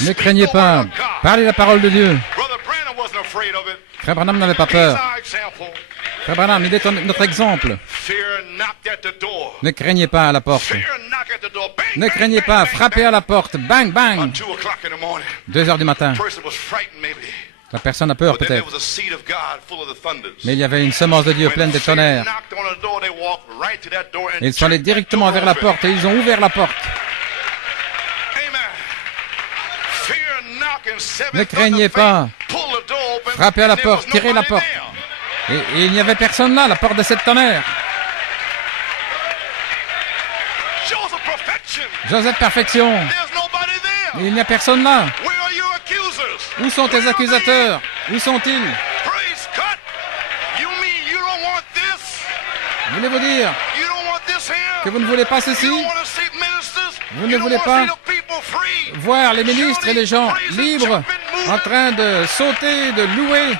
Ne craignez pas. Parlez la parole de Dieu. Frère Branham n'avait pas peur. Frère Branham, il est notre exemple. Ne craignez pas à la porte. Ne craignez pas. Frappez à la porte. Bang, bang. 2 heures du matin. La personne a peur peut-être. Mais il y avait une semence de Dieu pleine de tonnerres. Ils sont allés directement vers la porte et ils ont ouvert la porte. Ne craignez pas. Frappez à la porte, tirez la porte. Et il n'y avait personne là, la porte de cette tonnerre. Joseph Perfection. Il n'y a personne là. Où sont tes accusateurs? Où sont-ils? Voulez-vous dire que vous ne voulez pas ceci? Vous ne voulez pas voir les ministres et les gens libres en train de sauter, de louer?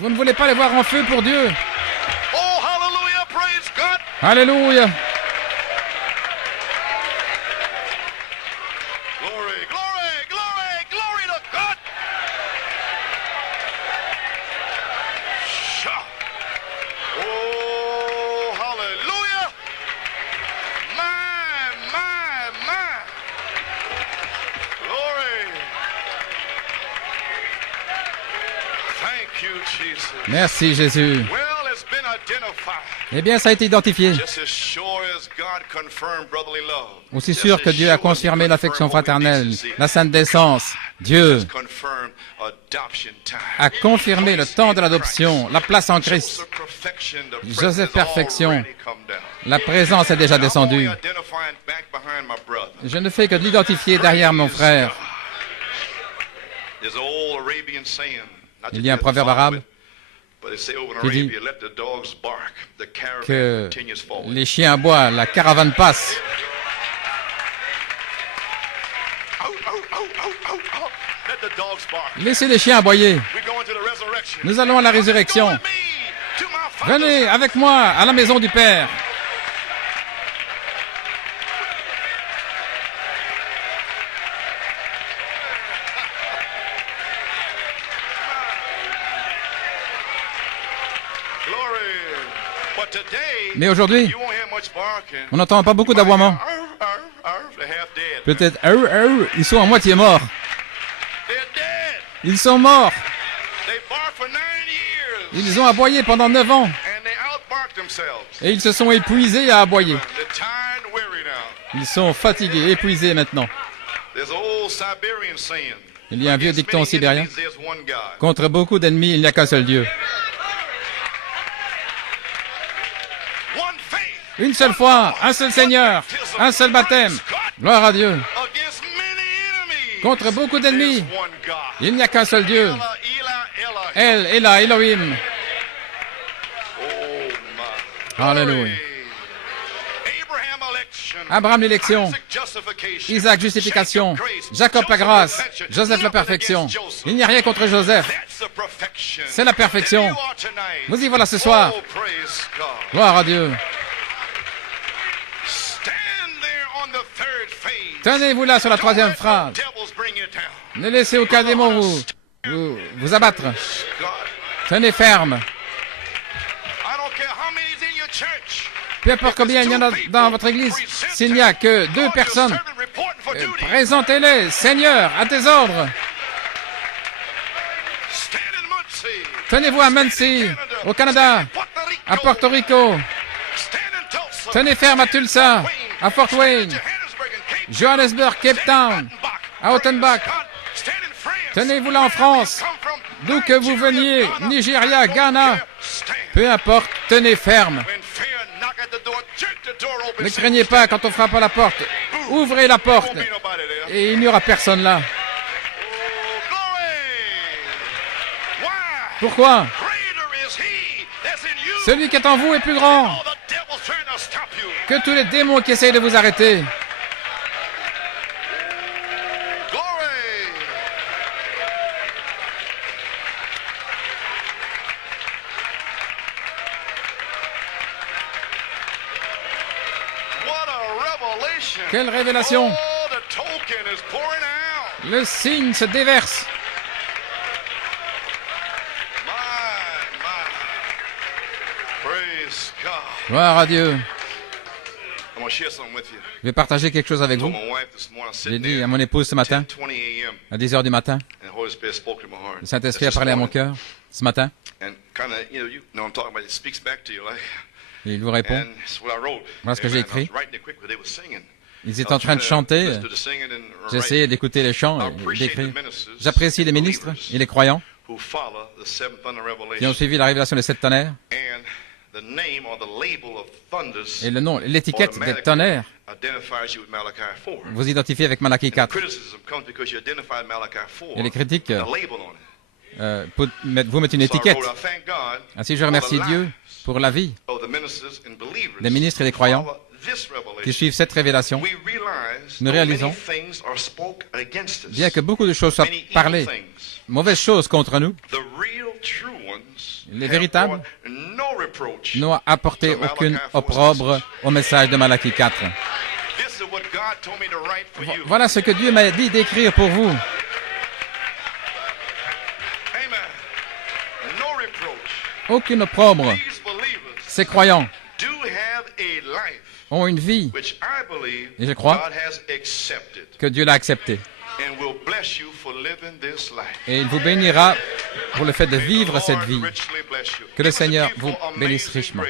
Vous ne voulez pas les voir en feu pour Dieu? Alléluia! Merci Jésus. Eh bien, ça a été identifié. Aussi sûr que Dieu a confirmé l'affection fraternelle, la sainte décence, Dieu a confirmé le temps de l'adoption, la place en Christ. Joseph Perfection, la présence est déjà descendue. Je ne fais que de l'identifier derrière mon frère. Il y a un proverbe arabe qui dit que les chiens aboient, la caravane passe. Laissez les chiens aboyer. Nous allons à la résurrection. Venez avec moi à la maison du Père. Mais aujourd'hui, on n'entend pas beaucoup d'aboiements. Peut-être, ils sont à moitié morts. Ils sont morts. Ils ont aboyé pendant 9 ans. Et ils se sont épuisés à aboyer. Ils sont fatigués, épuisés maintenant. Il y a un vieux dicton sibérien. Contre beaucoup d'ennemis, il n'y a qu'un seul Dieu. Une seule foi, un seul Seigneur, un seul baptême. Gloire à Dieu. Contre beaucoup d'ennemis, il n'y a qu'un seul Dieu. El, Elah, Elohim. Alléluia. Abraham l'élection, Isaac justification, Jacob la grâce, Joseph la perfection. Il n'y a rien contre Joseph. C'est la perfection. Nous y voilà ce soir. Gloire à Dieu. Tenez-vous là sur la 3e phrase. Ne laissez aucun démon vous abattre. Tenez ferme. Peu importe combien il y en a dans votre église, s'il n'y a que 2 personnes, présentez-les, Seigneur, à tes ordres. Tenez-vous à Muncie, au Canada, à Porto Rico. Tenez ferme à Tulsa, à Fort Wayne, Johannesburg, Cape Town, à Ottenbach. Tenez-vous là en France, d'où que vous veniez, Nigeria, Ghana, peu importe, tenez ferme. Ne craignez pas quand on frappe à la porte. Ouvrez la porte et il n'y aura personne là. Pourquoi? Celui qui est en vous est plus grand que tous les démons qui essayent de vous arrêter. Quelle révélation! Le signe se déverse. Gloire à Dieu. Je vais partager quelque chose avec vous. J'ai dit à mon épouse ce matin, à 10 heures du matin, le Saint-Esprit a parlé à mon cœur ce matin. Et il vous répond. Voilà ce que j'ai écrit. Ils étaient en train de chanter. J'essayais d'écouter les chants et d'écrire. J'apprécie les ministres et les croyants qui ont suivi la révélation des 7 tonnerres. Et le nom, l'étiquette des tonnerres vous identifie avec Malachie 4. Et les critiques vous mettent une étiquette. Ainsi, je remercie Dieu pour la vie des ministres et des croyants qui suivent cette révélation. Nous réalisons, bien que beaucoup de choses soient parlées, mauvaises choses contre nous, les véritables n'ont apporté aucune opprobre au message de Malachie 4. Voilà ce que Dieu m'a dit d'écrire pour vous. Aucune opprobre. Ces croyants ont une vie, et je crois que Dieu l'a acceptée. Et il vous bénira pour le fait de vivre cette vie. Que le Seigneur vous bénisse richement.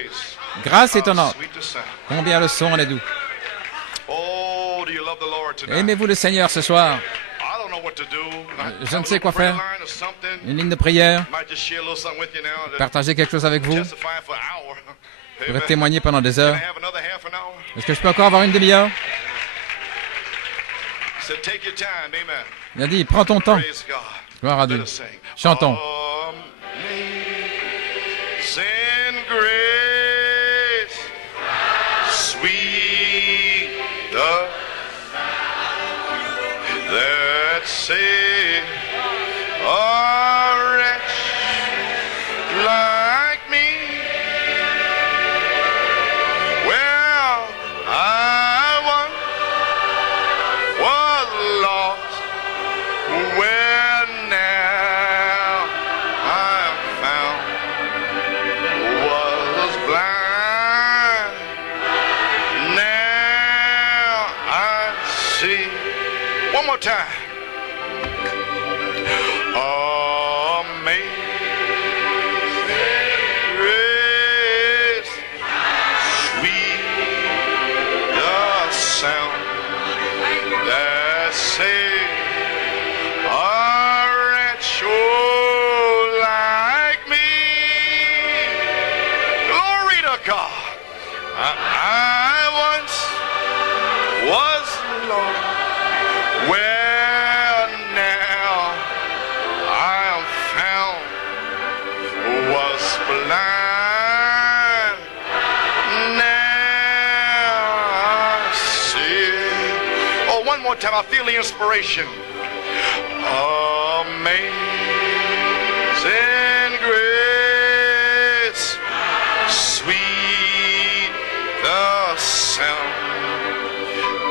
Grâce et honneur. Combien le son est doux. Aimez-vous le Seigneur ce soir? Je ne sais quoi faire. Une ligne de prière. Partager quelque chose avec vous. Je pourrais témoigner pendant des heures. Est-ce que je peux encore avoir une demi-heure? Il a dit, prends ton temps. Gloire à Dieu. Chantons. One more time. Amazing grace, sweet the sound that saved a wretch like me. Glory to God. I once was lost. Well, now I am found, was blind, now I see. Oh, one more time, I feel the inspiration. Amazing grace, sweet the sound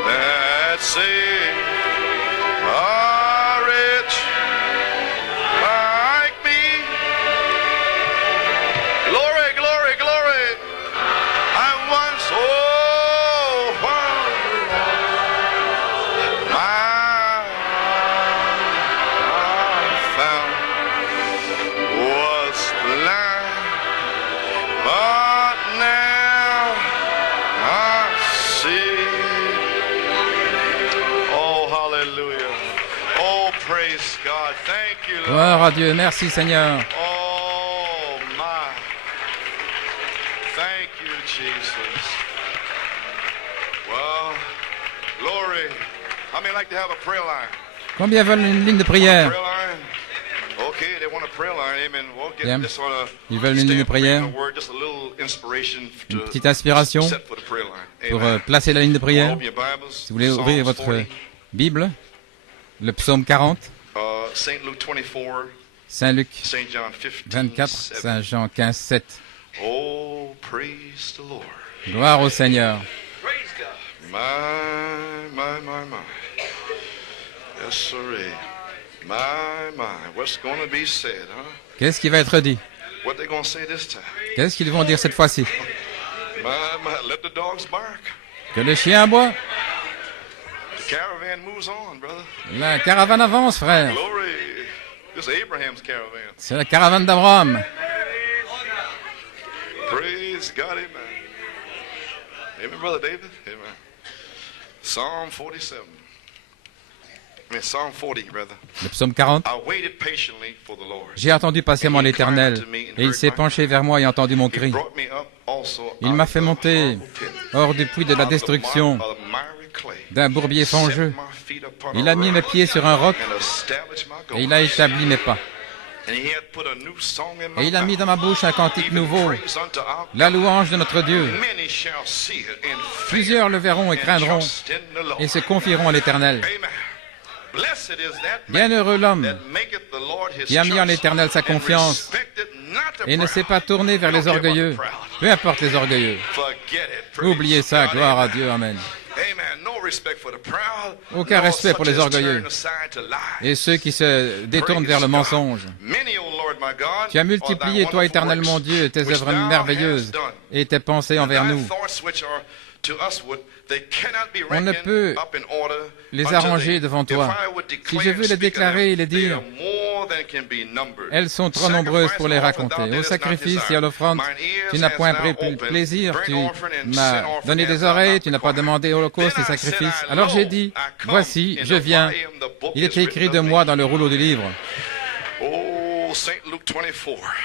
that saved. Gloire à Dieu. Merci Seigneur. Oh my. Thank you, Jesus. Well, glory. How many like to have a prayer line? Combien veulent une ligne de prière? Okay, they want a prayer line. Amen. We'll get Bien. this on a, Ils veulent une ligne de prière. just a little inspiration Une petite inspiration set for the prayer line. pour Amen. placer la ligne de prière. Open your Bibles. Si vous voulez ouvrir Psalms votre 40, Bible, le psaume 40, Saint Luke 24, Saint Luc Saint John 15, 24, 7. Saint Jean 15, 7. Oh, praise the Lord. Gloire au Seigneur. Praise God. Yes, sirree. My. What's going to be said, huh? Qu'est-ce qui va être dit? What they going to say this time? Qu'est-ce qu'ils vont dire cette fois-ci? Let the dogs bark. Que les chiens aboient. The caravan moves on, brother. La caravane avance, frère. Glory. This is Abraham's caravan. C'est la caravane d'Abraham. Praise God, amen. Amen, brother David. Amen. Psalm 47. Psalm 40, brother. Le psaume 40. I waited patiently for the Lord. J'ai attendu patiemment l'Éternel, et il s'est penché vers moi et entendu mon cri. Il m'a fait monter hors du puits de la destruction, d'un bourbier fangeux. Il a mis mes pieds sur un roc, et il a établi mes pas. Et il a mis dans ma bouche un cantique nouveau, la louange de notre Dieu. Plusieurs le verront et craindront, et se confieront à l'Éternel. Bienheureux l'homme qui a mis en l'Éternel sa confiance et ne s'est pas tourné vers les orgueilleux, peu importe les orgueilleux. Oubliez ça, gloire à Dieu, amen. Aucun respect pour les orgueilleux et ceux qui se détournent vers le mensonge. Tu as multiplié, toi, éternel mon Dieu, tes œuvres merveilleuses et tes pensées envers nous. On ne peut les arranger devant toi. Si je veux les déclarer et les dire, elles sont trop nombreuses pour les raconter. Au sacrifice et à l'offrande, tu n'as point pris plaisir, tu m'as donné des oreilles, tu n'as pas demandé holocauste et sacrifice. Alors j'ai dit, voici, je viens. Il est écrit de moi dans le rouleau du livre.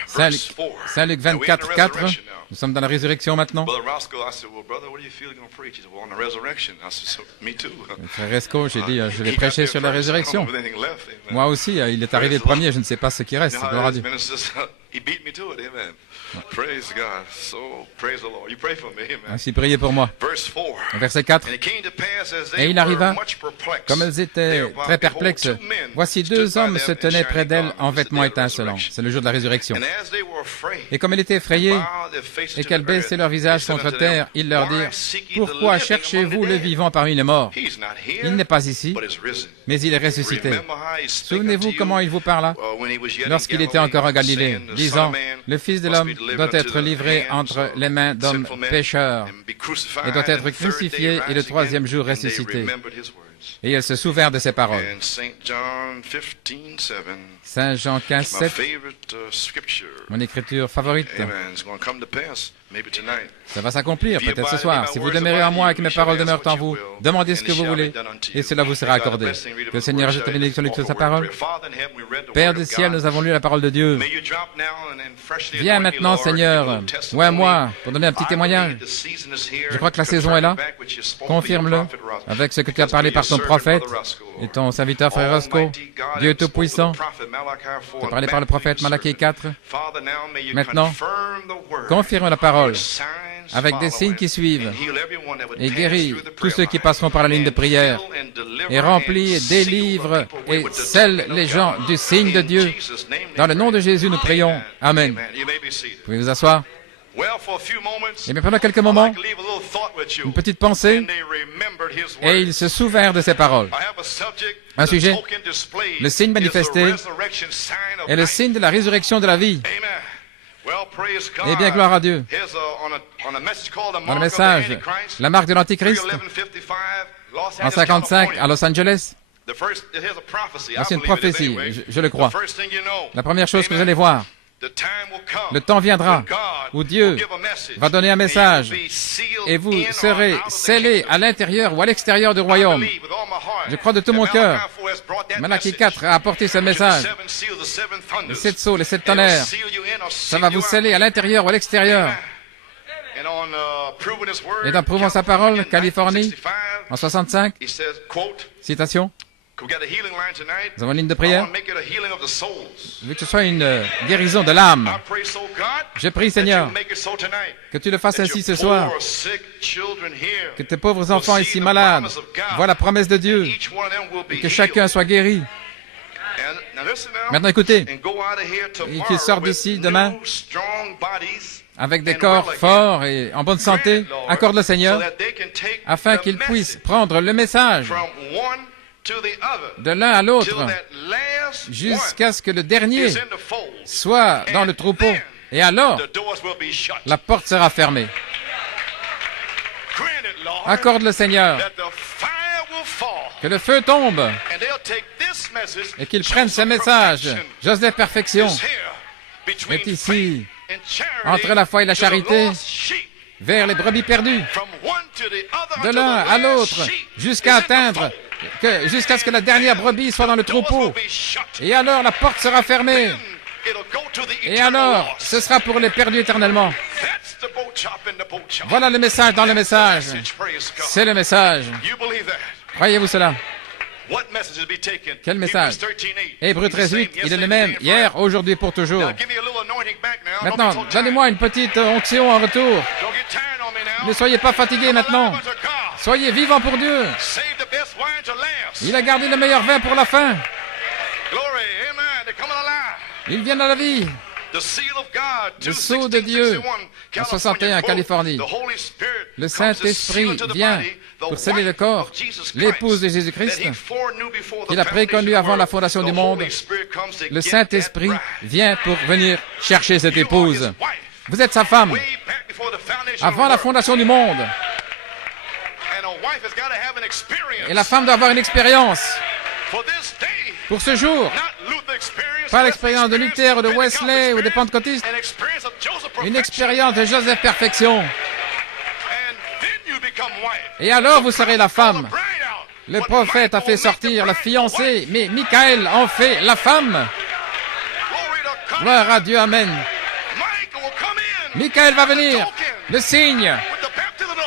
Saint Luc 24, 4. Nous sommes dans la résurrection maintenant. Frère Resco, j'ai dit, je vais prêcher sur la résurrection. Moi aussi, il est arrivé le premier, je ne sais pas ce qui reste. Gloire à Dieu. Ainsi, priez pour moi. Verset 4. Et il arriva, comme elles étaient très perplexes, voici deux hommes se tenaient près d'elles en vêtements étincelants. C'est le jour de la résurrection. Et comme elles étaient effrayées et qu'elles baissaient leur visage contre terre, ils leur dirent, pourquoi cherchez-vous le vivant parmi les morts? Il n'est pas ici, mais il est ressuscité. Souvenez-vous comment il vous parla lorsqu'il était encore à Galilée, disant, le Fils de l'homme doit être livré entre les mains d'hommes pécheurs et doit être crucifié et le troisième jour ressuscité. Et elles se souvinrent de ces paroles. Saint Jean 15, 7, mon écriture favorite. Ça va s'accomplir peut-être ce soir. Si vous demeurez en moi et que mes paroles demeurent en vous, demandez ce que vous voulez et cela vous sera accordé. Que le Seigneur ajoute la bénédiction sur sa parole. Père du ciel, nous avons lu la parole de Dieu. Viens maintenant, Seigneur, ou à moi, pour donner un petit témoignage. Je crois que la saison est là. Confirme-le avec ce que tu as parlé par ton prophète et ton serviteur frère Roscoe. Dieu Tout-Puissant, tu as parlé par le prophète Malachie 4. Maintenant, confirme la parole avec des signes qui suivent et guéris tous ceux qui passeront par la ligne de prière et remplis, délivre et scelle les gens du signe de Dieu. Dans le nom de Jésus, nous prions. Amen. Vous pouvez vous asseoir. Et bien pendant quelques moments, une petite pensée, et ils se souvinrent de ces paroles. Un sujet, le signe manifesté est le signe de la résurrection de la vie. Eh bien, gloire à Dieu. Dans le message, la marque de l'Antichrist, en 55 à Los Angeles, c'est une prophétie, je le crois. La première chose que vous allez voir, le temps viendra où Dieu va donner un message et vous serez scellés à l'intérieur ou à l'extérieur du royaume. Je crois de tout mon cœur. Malachie 4 a apporté ce message. Les 7 sceaux, les 7 tonnerres, ça va vous sceller à l'intérieur ou à l'extérieur. Et en prouvant sa parole, Californie, en 65, citation, nous avons une ligne de prière. Je veux que ce soit une guérison de l'âme. Je prie, Seigneur, que tu le fasses ainsi ce soir. Que tes pauvres enfants ici malades voient la promesse de Dieu et que chacun soit guéri. Maintenant, écoutez, et qu'ils sortent d'ici demain avec des corps forts et en bonne santé, accorde le Seigneur, afin qu'ils puissent prendre le message de l'un à l'autre, jusqu'à ce que le dernier soit dans le troupeau. Et alors, la porte sera fermée. Accorde le Seigneur que le feu tombe et qu'ils prennent ce message. Joseph Perfection est ici, entre la foi et la charité, vers les brebis perdues, de l'un à l'autre, jusqu'à ce que la dernière brebis soit dans le troupeau. Et alors la porte sera fermée. Et alors, ce sera pour les perdus éternellement. Voilà le message dans le message. C'est le message. Croyez-vous cela? Quel message? Hébreux 13:8, il est le même, hier, aujourd'hui, pour toujours. Maintenant, donnez-moi une petite onction en retour. Ne soyez pas fatigués maintenant. Soyez vivants pour Dieu. Il a gardé le meilleur vin pour la fin. Ils viennent à la vie. Le sceau de Dieu, en 61, Californie. Le Saint-Esprit vient pour sceller le corps, l'épouse de Jésus-Christ, qu'il a préconnu avant la fondation du monde. Le Saint-Esprit vient pour venir chercher cette épouse. Vous êtes sa femme, avant la fondation du monde. Et la femme doit avoir une expérience. Pour ce jour, pas l'expérience de Luther ou de Wesley ou des pentecôtistes, une expérience de Joseph Perfection. Et alors vous serez la femme. Le prophète a fait sortir la fiancée, mais Michael en fait la femme. Gloire à Dieu, amen. Michael va venir, le signe,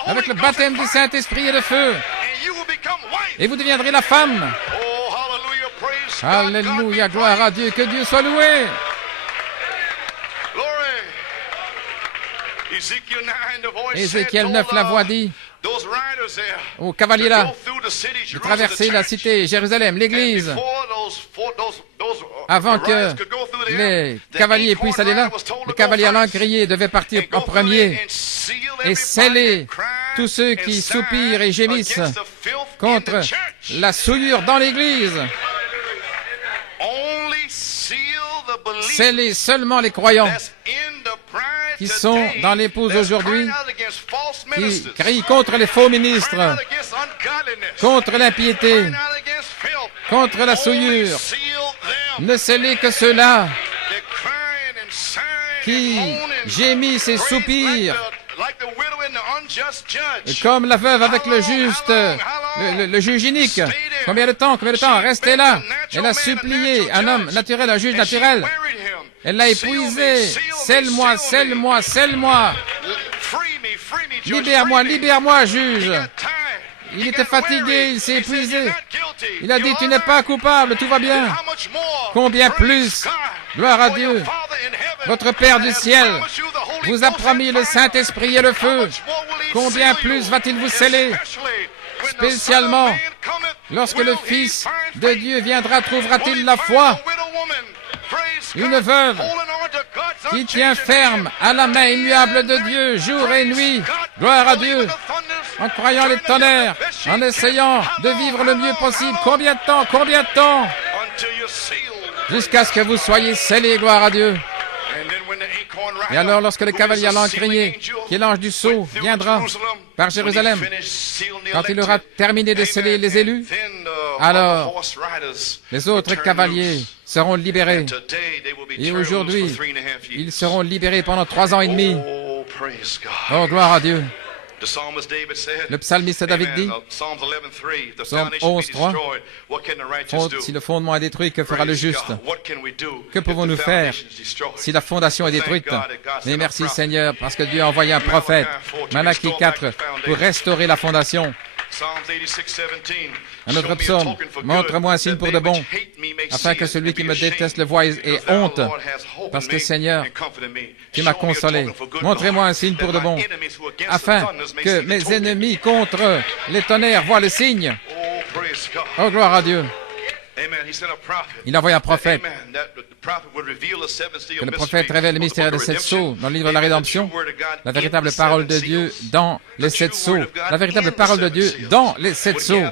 avec le baptême du Saint-Esprit et de feu. Et vous deviendrez la femme. Alléluia, gloire à Dieu, que Dieu soit loué. Ézéchiel 9, la voix dit aux cavaliers là de traverser la cité, Jérusalem, l'église. Avant que les cavaliers puissent aller là, les cavaliers allant crier devaient partir en premier et sceller tous ceux qui soupirent et gémissent contre la souillure dans l'église. Scellez seulement les croyants qui sont dans l'épouse aujourd'hui, qui crient contre les faux ministres, contre l'impiété, contre la souillure. Ne scellez que ceux-là qui gémissent et soupirent, comme la veuve avec le juste, le juge inique. Combien de temps? Restez là. Elle a supplié un homme naturel, un juge naturel. Elle l'a épuisé. Scelle-moi, scelle-moi, scelle-moi. Libère-moi, juge. Il était fatigué, il s'est épuisé. Il a dit, tu n'es pas coupable, tout va bien. Combien plus, gloire à Dieu, votre Père du ciel vous a promis le Saint-Esprit et le feu. Combien plus va-t-il vous sceller? Spécialement, lorsque le Fils de Dieu viendra, trouvera-t-il la foi? Une veuve qui tient ferme à la main immuable de Dieu, jour et nuit. Gloire à Dieu. En croyant les tonnerres, en essayant de vivre le mieux possible. Combien de temps? Jusqu'à ce que vous soyez scellés, gloire à Dieu. Et alors, lorsque le cavalier allant crier, qui est l'ange du sceau, viendra par Jérusalem, quand il aura terminé de sceller les élus, alors les autres cavaliers seront libérés. Et aujourd'hui, ils seront libérés pendant 3 ans et demi. Oh, gloire à Dieu. Le psalmiste David dit, Psaume 11:3, si le fondement est détruit, que fera le juste? Que pouvons-nous faire si la fondation est détruite? Mais merci Seigneur, parce que Dieu a envoyé un prophète, Malachie 4, pour restaurer la fondation. Un autre psaume, montre-moi un signe pour de bon, afin que celui qui me déteste le voie ait honte, parce que Seigneur, tu m'as consolé. Montrez-moi un signe pour de bon, afin que mes ennemis contre les tonnerres voient le signe. Oh, gloire à Dieu. Il a envoyé un prophète. Que le prophète révèle le mystère des 7 sceaux dans le livre de la rédemption, la véritable parole de Dieu dans les 7 sceaux, la véritable parole de Dieu dans les 7 sceaux.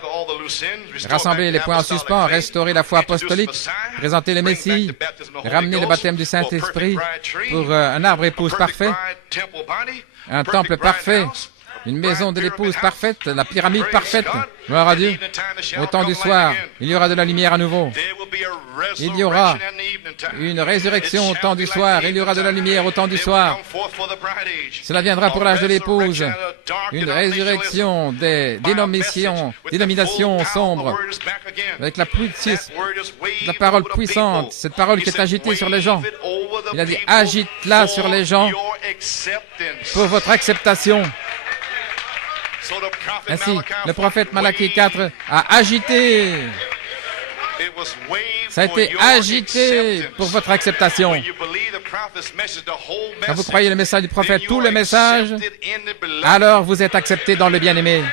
Rassembler les points en suspens, restaurer la foi apostolique, présenter le Messie, ramener le baptême du Saint-Esprit pour un arbre épouse parfait, un temple parfait, une maison de l'épouse parfaite, la pyramide parfaite. Gloire à Dieu. Au temps du soir, il y aura de la lumière à nouveau. Il y aura une résurrection au temps du soir. Il y aura de la lumière au temps du soir. Cela viendra pour l'âge de l'épouse. Une résurrection des dénominations sombres. Avec la parole puissante, cette parole qui est agitée sur les gens. Il a dit, agite-la sur les gens pour votre acceptation. Ainsi, le prophète Malachie 4 a agité. Ça a été agité pour votre acceptation. Quand vous croyez le message du prophète, tout le message, alors vous êtes accepté dans le bien-aimé.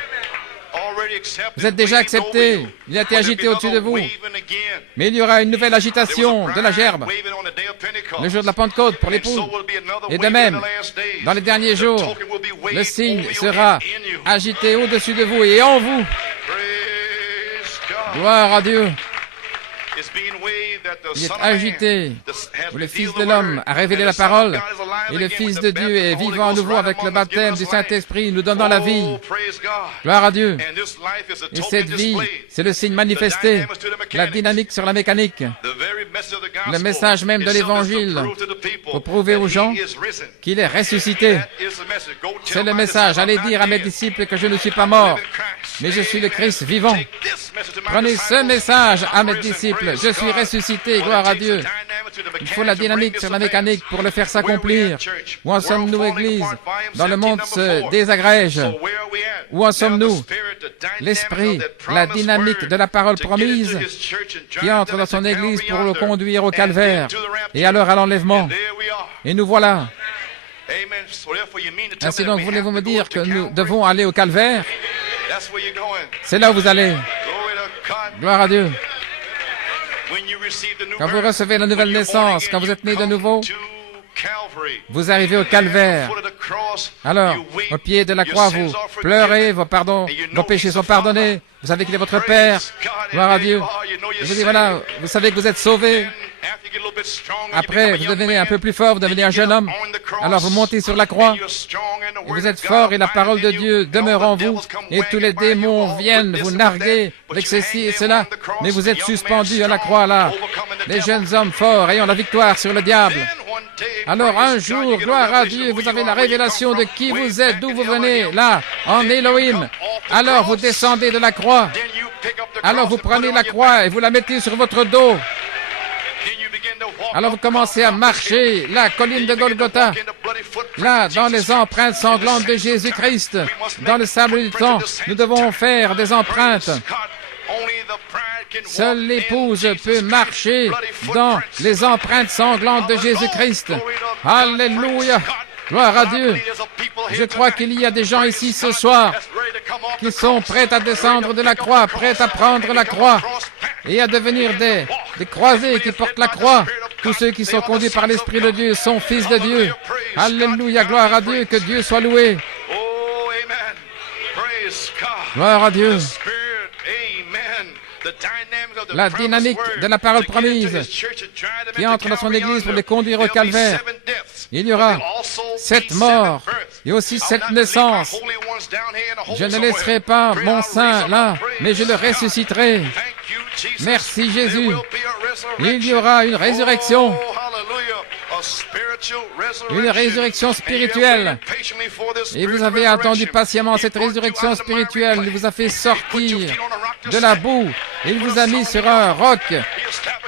Vous êtes déjà accepté. Il a été agité au-dessus de vous. Mais il y aura une nouvelle agitation de la gerbe le jour de la Pentecôte pour l'époux. Et de même, dans les derniers jours, le signe sera agité au-dessus de vous et en vous. Gloire à Dieu. Il est agité, où le Fils de l'homme a révélé la parole, et le Fils de Dieu est vivant à nouveau avec le baptême du Saint-Esprit, nous donnant la vie. Gloire à Dieu. Et cette vie, c'est le signe manifesté, la dynamique sur la mécanique, le message même de l'Évangile, pour prouver aux gens qu'il est ressuscité. C'est le message. Allez dire à mes disciples que je ne suis pas mort, mais je suis le Christ vivant. Prenez ce message à mes disciples. Je suis ressuscité, gloire à Dieu. Il faut la dynamique sur la mécanique pour le faire s'accomplir. Où en sommes-nous, Église? Dans le monde se désagrège. Où en sommes-nous? L'Esprit, la dynamique de la parole promise qui entre dans son Église pour le conduire au calvaire et alors à l'enlèvement. Et nous voilà. Ainsi donc, voulez-vous me dire que nous devons aller au calvaire? C'est là où vous allez. Gloire à Dieu. Quand vous recevez la nouvelle naissance, quand vous êtes né de nouveau, vous arrivez au calvaire. Alors, au pied de la croix, vous pleurez, vos péchés sont pardonnés. Vous savez qu'il est votre Père. Gloire à Dieu. Je vous dis, voilà, vous savez que vous êtes sauvés. Après, vous devenez un peu plus fort, vous devenez un jeune homme. Alors vous montez sur la croix, et vous êtes fort, et la parole de Dieu demeure en vous, et tous les démons viennent vous narguer avec ceci et cela, mais vous êtes suspendus à la croix là, les jeunes hommes forts ayant la victoire sur le diable. Alors un jour, gloire à Dieu, vous avez la révélation de qui vous êtes, d'où vous venez, là, en Elohim. Alors vous descendez de la croix, alors vous prenez la croix et vous la mettez sur votre dos. Alors vous commencez à marcher, la colline de Golgotha, là, dans les empreintes sanglantes de Jésus-Christ, dans le sable du temps, nous devons faire des empreintes. Seule l'épouse peut marcher dans les empreintes sanglantes de Jésus-Christ. Alléluia! Gloire à Dieu. Je crois qu'il y a des gens ici ce soir qui sont prêts à descendre de la croix, prêts à prendre la croix et à devenir des croisés qui portent la croix. Tous ceux qui sont conduits par l'Esprit de Dieu sont fils de Dieu. Alléluia, gloire à Dieu, que Dieu soit loué. Gloire à Dieu. La dynamique de la parole promise qui entre dans son Église pour les conduire au calvaire. Il y aura 7 morts et aussi 7 naissances. Je ne laisserai pas mon sein là, mais je le ressusciterai. Merci Jésus. Il y aura une résurrection. Une résurrection spirituelle. Et vous avez attendu patiemment cette résurrection spirituelle. Il vous a fait sortir de la boue. Il vous a mis sur un roc.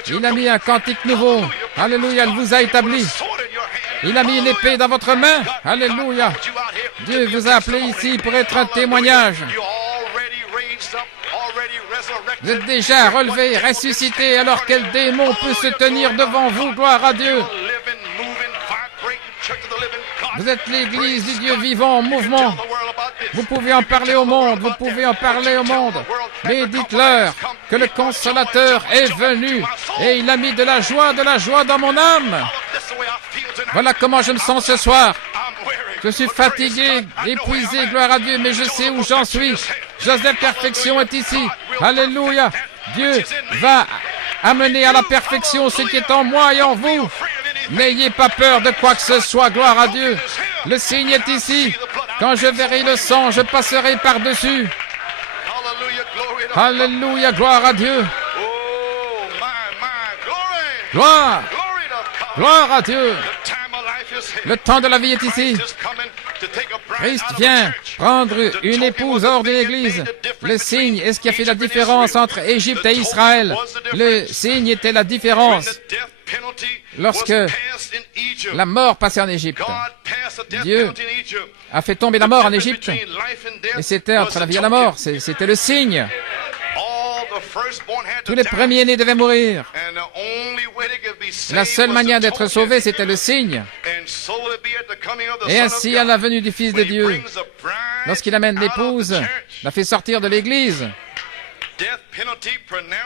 Il a mis un cantique nouveau. Alléluia, il vous a établi. Il a mis une épée dans votre main. Alléluia. Dieu vous a appelé ici pour être un témoignage. Vous êtes déjà relevé, ressuscité, alors quel démon peut se tenir devant vous, gloire à Dieu. Vous êtes l'église du Dieu vivant en mouvement. Vous pouvez en parler au monde, vous pouvez en parler au monde. Mais dites-leur que le Consolateur est venu et il a mis de la joie dans mon âme. Voilà comment je me sens ce soir. Je suis fatigué, épuisé, gloire à Dieu, mais je sais où j'en suis. Joseph Perfection est ici. Alléluia. Dieu va amener à la perfection ce qui est en moi et en vous. N'ayez pas peur de quoi que ce soit, gloire à Dieu. Le signe est ici. Quand je verrai le sang, je passerai par-dessus. Alléluia, gloire à Dieu. Gloire, gloire à Dieu. Le temps de la vie est ici. Christ vient prendre une épouse hors de l'Église. Le signe est ce qui a fait la différence entre Égypte et Israël. Le signe était la différence. Lorsque la mort passait en Égypte, Dieu a fait tomber la mort en Égypte. Et c'était entre la vie et la mort. C'était le signe. Tous les premiers-nés devaient mourir. La seule manière d'être sauvé, c'était le signe. Et ainsi, à la venue du Fils de Dieu, lorsqu'il amène l'épouse, la fait sortir de l'Église,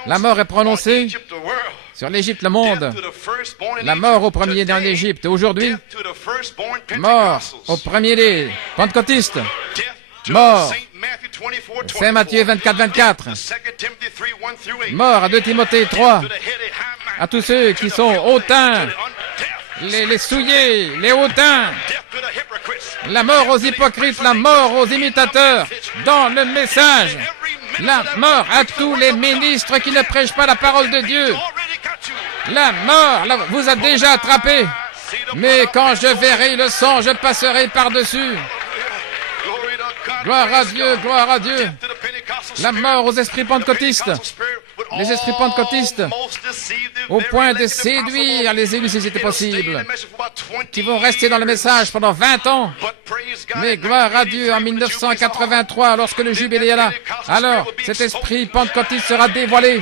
la mort est prononcée sur l'Égypte, le monde. La mort au premier-né en Égypte. Aujourd'hui, mort au premier-né pentecôtiste. Mort. Saint Matthieu 24, 24. Mort à 2 Timothée 3. À tous ceux qui sont hautains, les souillés, les hautains. La mort aux hypocrites, la mort aux imitateurs. Dans le message. La mort à tous les ministres qui ne prêchent pas la parole de Dieu. La mort vous a déjà attrapé. Mais quand je verrai le sang, je passerai par-dessus. Gloire à Dieu, gloire à Dieu. La mort aux esprits pentecôtistes. Les esprits pentecôtistes, au point de séduire les élus si c'était possible, qui vont rester dans le message pendant 20 ans. Mais gloire à Dieu, en 1983, lorsque le jubilé est là, alors cet esprit pentecôtiste sera dévoilé.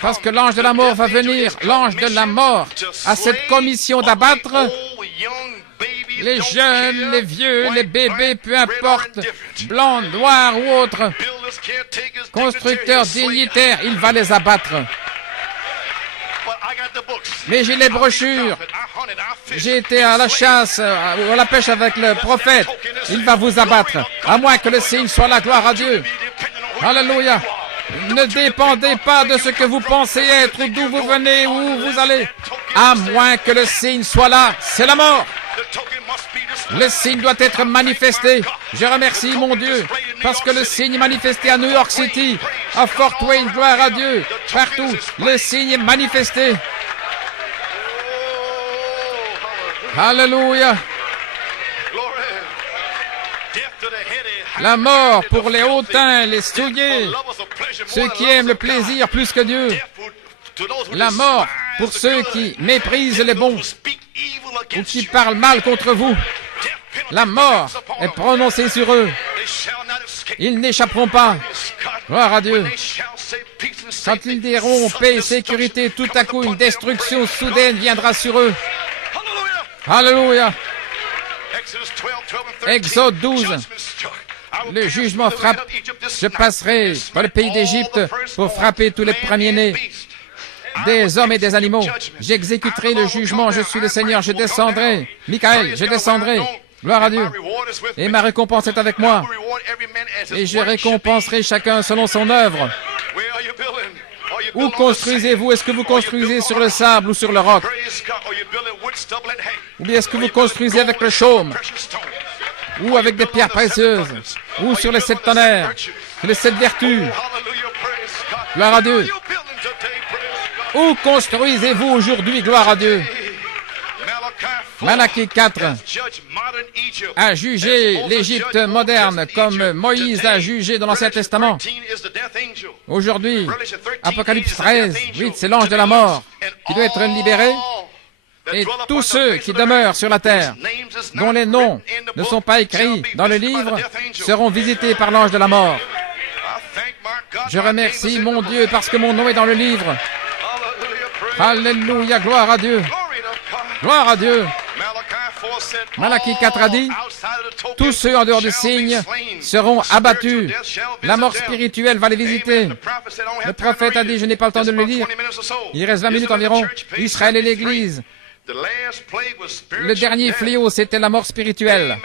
Parce que l'ange de la mort va venir, l'ange de la mort, à cette commission d'abattre les jeunes, les vieux, les bébés, peu importe, blancs, noirs ou autres, constructeurs, dignitaires, il va les abattre. Mais j'ai les brochures. J'ai été à la chasse, à la pêche avec le prophète. Il va vous abattre, à moins que le signe soit la gloire à Dieu. Alléluia. Ne dépendez pas de ce que vous pensez être, ou d'où vous venez, où vous allez. À moins que le signe soit là, c'est la mort. Le signe doit être manifesté. Je remercie mon Dieu, parce que le signe est manifesté à New York City, à Fort Wayne, gloire à Dieu, partout, le signe est manifesté. Alléluia. La mort pour les hautains, les souillés, ceux qui aiment le plaisir plus que Dieu. La mort pour ceux qui méprisent les bons ou qui parlent mal contre vous. La mort est prononcée sur eux. Ils n'échapperont pas. Gloire à Dieu. Quand ils diront paix et sécurité, tout à coup une destruction soudaine viendra sur eux. Alléluia. Exode 12. Le jugement frappe. Je passerai par le pays d'Égypte pour frapper tous les premiers-nés, des hommes et des animaux. J'exécuterai le jugement. Je suis le Seigneur. Je descendrai. Michael, je descendrai. Gloire à Dieu. Et ma récompense est avec moi. Et je récompenserai chacun selon son œuvre. Où construisez-vous? Est-ce que vous construisez sur le sable ou sur le roc? Ou bien est-ce que vous construisez avec le chaume? Ou avec des pierres précieuses? Ou sur les 7 tonnerres? Sur les 7 vertus? Gloire à Dieu. Où construisez-vous aujourd'hui? Gloire à Dieu. Malachie 4 a jugé l'Égypte moderne comme Moïse a jugé dans l'Ancien Testament. Aujourd'hui, Apocalypse 13, 8, c'est l'ange de la mort qui doit être libéré. Et tous ceux qui demeurent sur la terre, dont les noms ne sont pas écrits dans le livre, seront visités par l'ange de la mort. Je remercie mon Dieu parce que mon nom est dans le livre. Alléluia, gloire à Dieu. Gloire à Dieu. Malachie 4 a dit, tous ceux en dehors du signe seront abattus. La mort spirituelle va les visiter. Le prophète a dit, je n'ai pas le temps de le lire, il reste 20 minutes environ, Israël et l'Église. Le dernier fléau, c'était la mort spirituelle.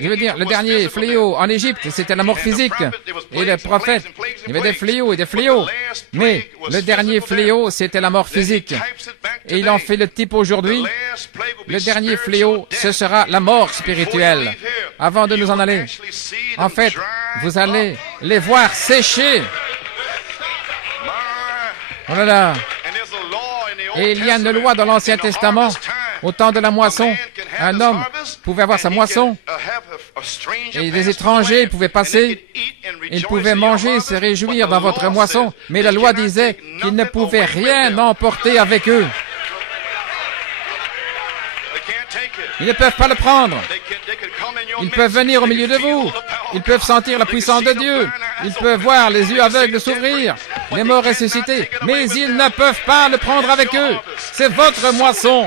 Je veux dire, le dernier fléau en Égypte, c'était la mort physique. Et le prophète, il y avait des fléaux et des fléaux. Mais le dernier fléau, c'était la mort physique. Et il en fait le type aujourd'hui. Le dernier fléau, ce sera la mort spirituelle. Avant de nous en aller, en fait, vous allez les voir sécher. Oh là là. Et il y a une loi dans l'Ancien Testament. Au temps de la moisson, un homme pouvait avoir sa moisson et des étrangers pouvaient passer. Ils pouvaient manger et se réjouir dans votre moisson. Mais la loi disait qu'ils ne pouvaient rien emporter avec eux. Ils ne peuvent pas le prendre. Ils peuvent venir au milieu de vous. Ils peuvent sentir la puissance de Dieu. Ils peuvent voir les yeux aveugles s'ouvrir, les morts ressusciter. Mais ils ne peuvent pas le prendre avec eux. C'est votre moisson.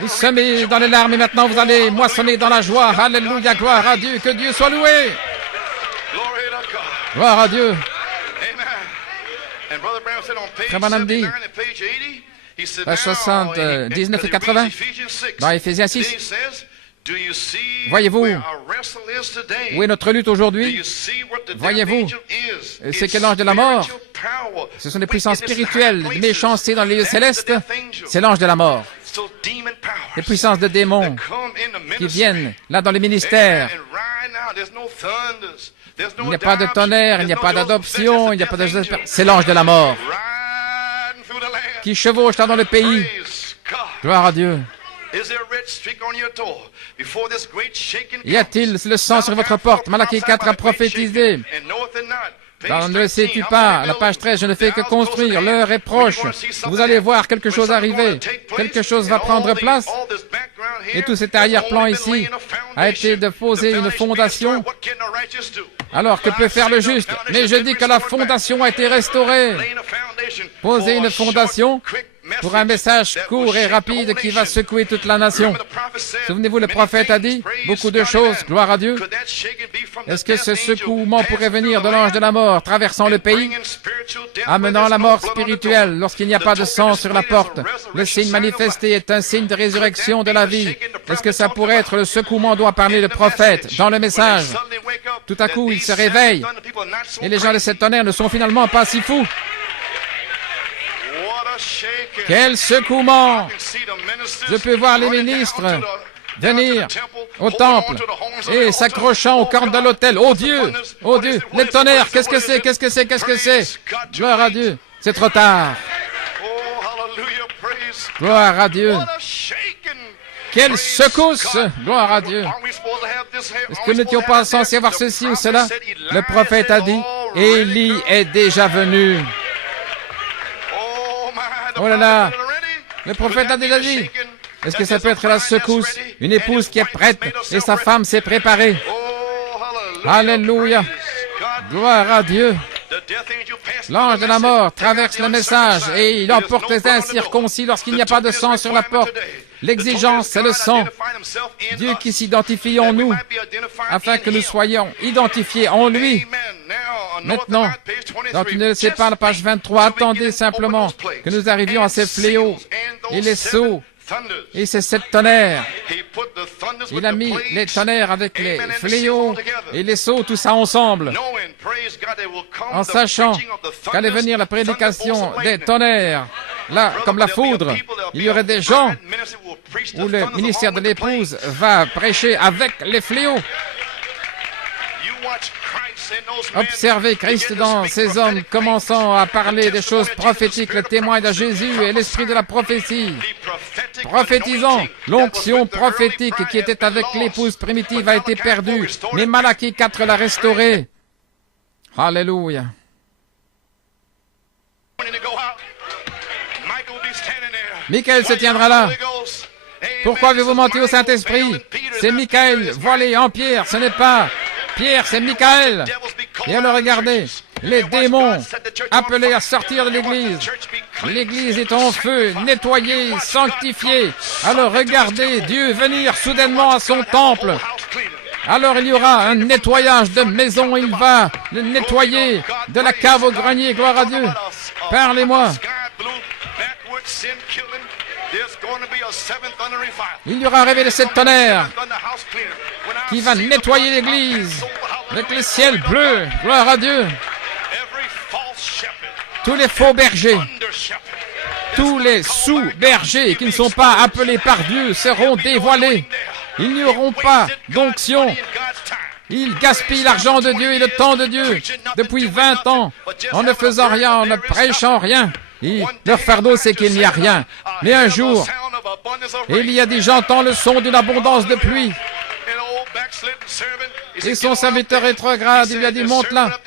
Vous semez dans les larmes et maintenant vous allez moissonner dans la joie. Alléluia, gloire à Dieu. Que Dieu soit loué. Gloire à Dieu. Frère Branham dit, page 79 et 80, dans Éphésiens 6, voyez-vous où est notre lutte aujourd'hui? Voyez-vous c'est que l'ange de la mort, ce sont des puissances spirituelles, des méchancetés dans les lieux célestes, c'est l'ange de la mort. Les puissances de démons qui viennent là dans les ministères. Il n'y a pas de tonnerre, il n'y a pas d'adoption, il n'y a pas de... C'est l'ange de la mort qui chevauche là dans le pays. Gloire à Dieu. Y a-t-il le sang sur votre porte? Malachie 4 a prophétisé. Dans ne le sais-tu pas, à la page 13, je ne fais que construire, l'heure est proche. Vous allez voir quelque chose arriver, quelque chose va prendre place. Et tout cet arrière-plan ici a été de poser une fondation. Alors, que peut faire le juste? Mais je dis que la fondation a été restaurée. Poser une fondation pour un message court et rapide qui va secouer toute la nation. Souvenez-vous, le prophète a dit beaucoup de choses, gloire à Dieu. Est-ce que ce secouement pourrait venir de l'ange de la mort, traversant le pays, amenant la mort spirituelle lorsqu'il n'y a pas de sang sur la porte? Le signe manifesté est un signe de résurrection de la vie. Est-ce que ça pourrait être le secouement dont a parlé le prophète dans le message? Tout à coup, il se réveille et les gens de cette tonnerre ne sont finalement pas si fous. Quel secouement! Je peux voir les ministres venir au temple et s'accrochant aux cordes de l'autel. Oh Dieu! Oh Dieu! Les tonnerres! Qu'est-ce que c'est? Qu'est-ce que c'est? Qu'est-ce que c'est? Gloire à Dieu! C'est trop tard! Gloire à Dieu! Quelle secousse! Gloire à Dieu! Est-ce que nous n'étions pas censés avoir ceci ou cela? Le prophète a dit, Élie est déjà venu. Oh là là! Le prophète a déjà dit. Est-ce que ça peut être la secousse? Une épouse qui est prête et sa femme s'est préparée. Alléluia! Gloire à Dieu! L'ange de la mort traverse le message et il emporte les incirconcis lorsqu'il n'y a pas de sang sur la porte. L'exigence, c'est le sang. Dieu qui s'identifie en nous, afin que nous soyons identifiés en lui. Maintenant, quand tu ne le sais pas, la page 23, attendez simplement que nous arrivions à ces fléaux et les sauts et ces 7 tonnerres. Il a mis les tonnerres avec les fléaux et les sauts, tout ça ensemble, en sachant qu'allait venir la prédication des tonnerres. Là, comme la foudre, il y aurait des gens où le ministère de l'épouse va prêcher avec les fléaux. Observez Christ dans ces hommes commençant à parler des choses prophétiques, le témoin de Jésus et l'esprit de la prophétie. Prophétisant, l'onction prophétique qui était avec l'épouse primitive a été perdue, mais Malachie 4 l'a restaurée. Alléluia. Michael se tiendra là. Pourquoi avez-vous menti au Saint-Esprit? C'est Michael, voilé en pierre, ce n'est pas Pierre, c'est Michael. Et alors regardez, les démons appelés à sortir de l'Église L'église est en feu, nettoyée, sanctifiée. Alors regardez Dieu venir soudainement à son temple. Alors il y aura un nettoyage de maison, il va le nettoyer de la cave au grenier, gloire à Dieu. Parlez-moi. Il y aura arrivé de cette tonnerre qui va nettoyer l'église avec le ciel bleu, gloire à Dieu. Tous les faux bergers, tous les sous-bergers qui ne sont pas appelés par Dieu seront dévoilés. Ils n'auront pas d'onction. Ils gaspillent l'argent de Dieu et le temps de Dieu depuis 20 ans en ne faisant rien, en ne prêchant rien. Leur fardeau, c'est qu'il n'y a rien. Mais un jour, il y a dit, j'entends le son d'une abondance de pluie. Et son serviteur rétrograde, il lui a dit, monte là.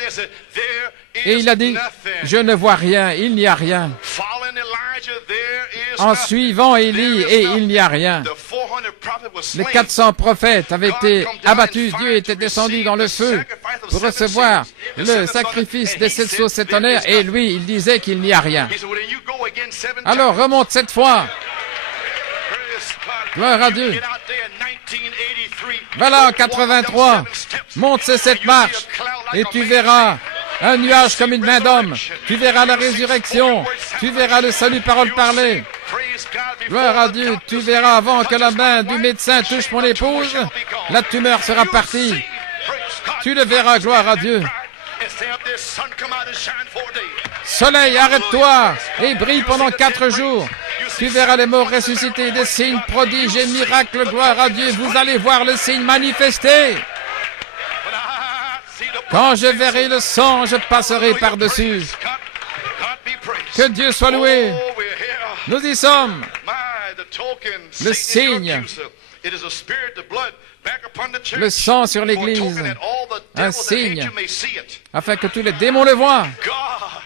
Et il a dit, je ne vois rien, il n'y a rien. En suivant Élie, et il n'y a rien. Les 400 prophètes avaient été abattus, Dieu était descendu dans le feu pour recevoir le sacrifice des 7 sceaux, 7 tonnerres, et lui, il disait qu'il n'y a rien. Alors remonte cette fois. Gloire à Dieu. Voilà en 83. Monte ces 7 marches et tu verras un nuage comme une main d'homme. Tu verras la résurrection. Tu verras le salut parole parlée. Gloire à Dieu. Tu verras avant que la main du médecin touche mon épouse, la tumeur sera partie. Tu le verras, gloire à Dieu. Soleil, arrête-toi et brille pendant 4 jours. Tu verras les morts ressuscités, des signes, prodiges et miracles, gloire à Dieu. Vous allez voir le signe manifesté. Quand je verrai le sang, je passerai par-dessus. Que Dieu soit loué. Nous y sommes. Le signe. Le sang sur l'église. Un signe. Afin que tous les démons le voient.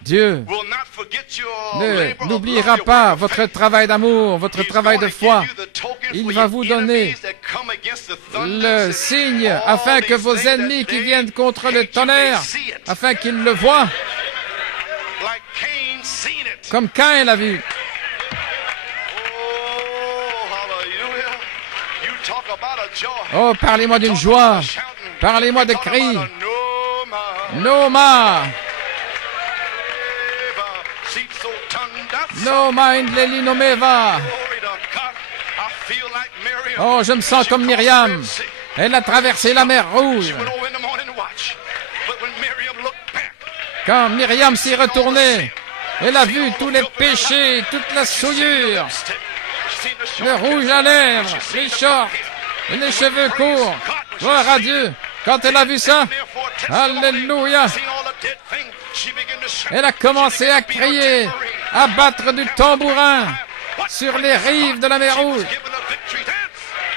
Dieu n'oubliera pas votre travail d'amour, votre travail de foi. Il va vous donner le signe afin que vos ennemis qui viennent contre le tonnerre, afin qu'ils le voient. Comme Caïn l'a vu. Oh, parlez-moi d'une joie. Parlez-moi de cris. Noma. Noma indleli nomeva. Oh, je me sens comme Myriam. Elle a traversé la mer Rouge. Quand Myriam s'y retournait, elle a vu tous les péchés, toute la souillure, le rouge à lèvres, les shorts, et les cheveux courts. Gloire à Dieu. Quand elle a vu ça, alléluia, elle a commencé à crier, à battre du tambourin sur les rives de la mer Rouge.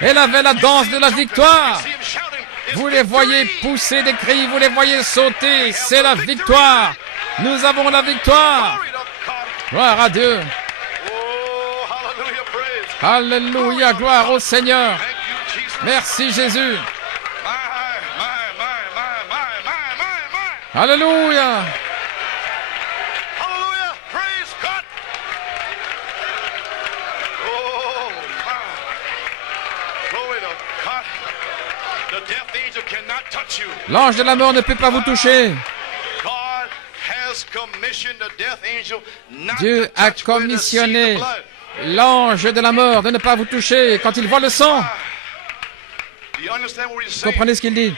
Elle avait la danse de la victoire. Vous les voyez pousser des cris, vous les voyez sauter. C'est la victoire. Nous avons la victoire. Gloire à Dieu. Alléluia, gloire au Seigneur. Merci Jésus. Alléluia. L'ange de la mort ne peut pas vous toucher. Dieu a commissionné l'ange de la mort de ne pas vous toucher quand il voit le sang. Vous comprenez ce qu'il dit?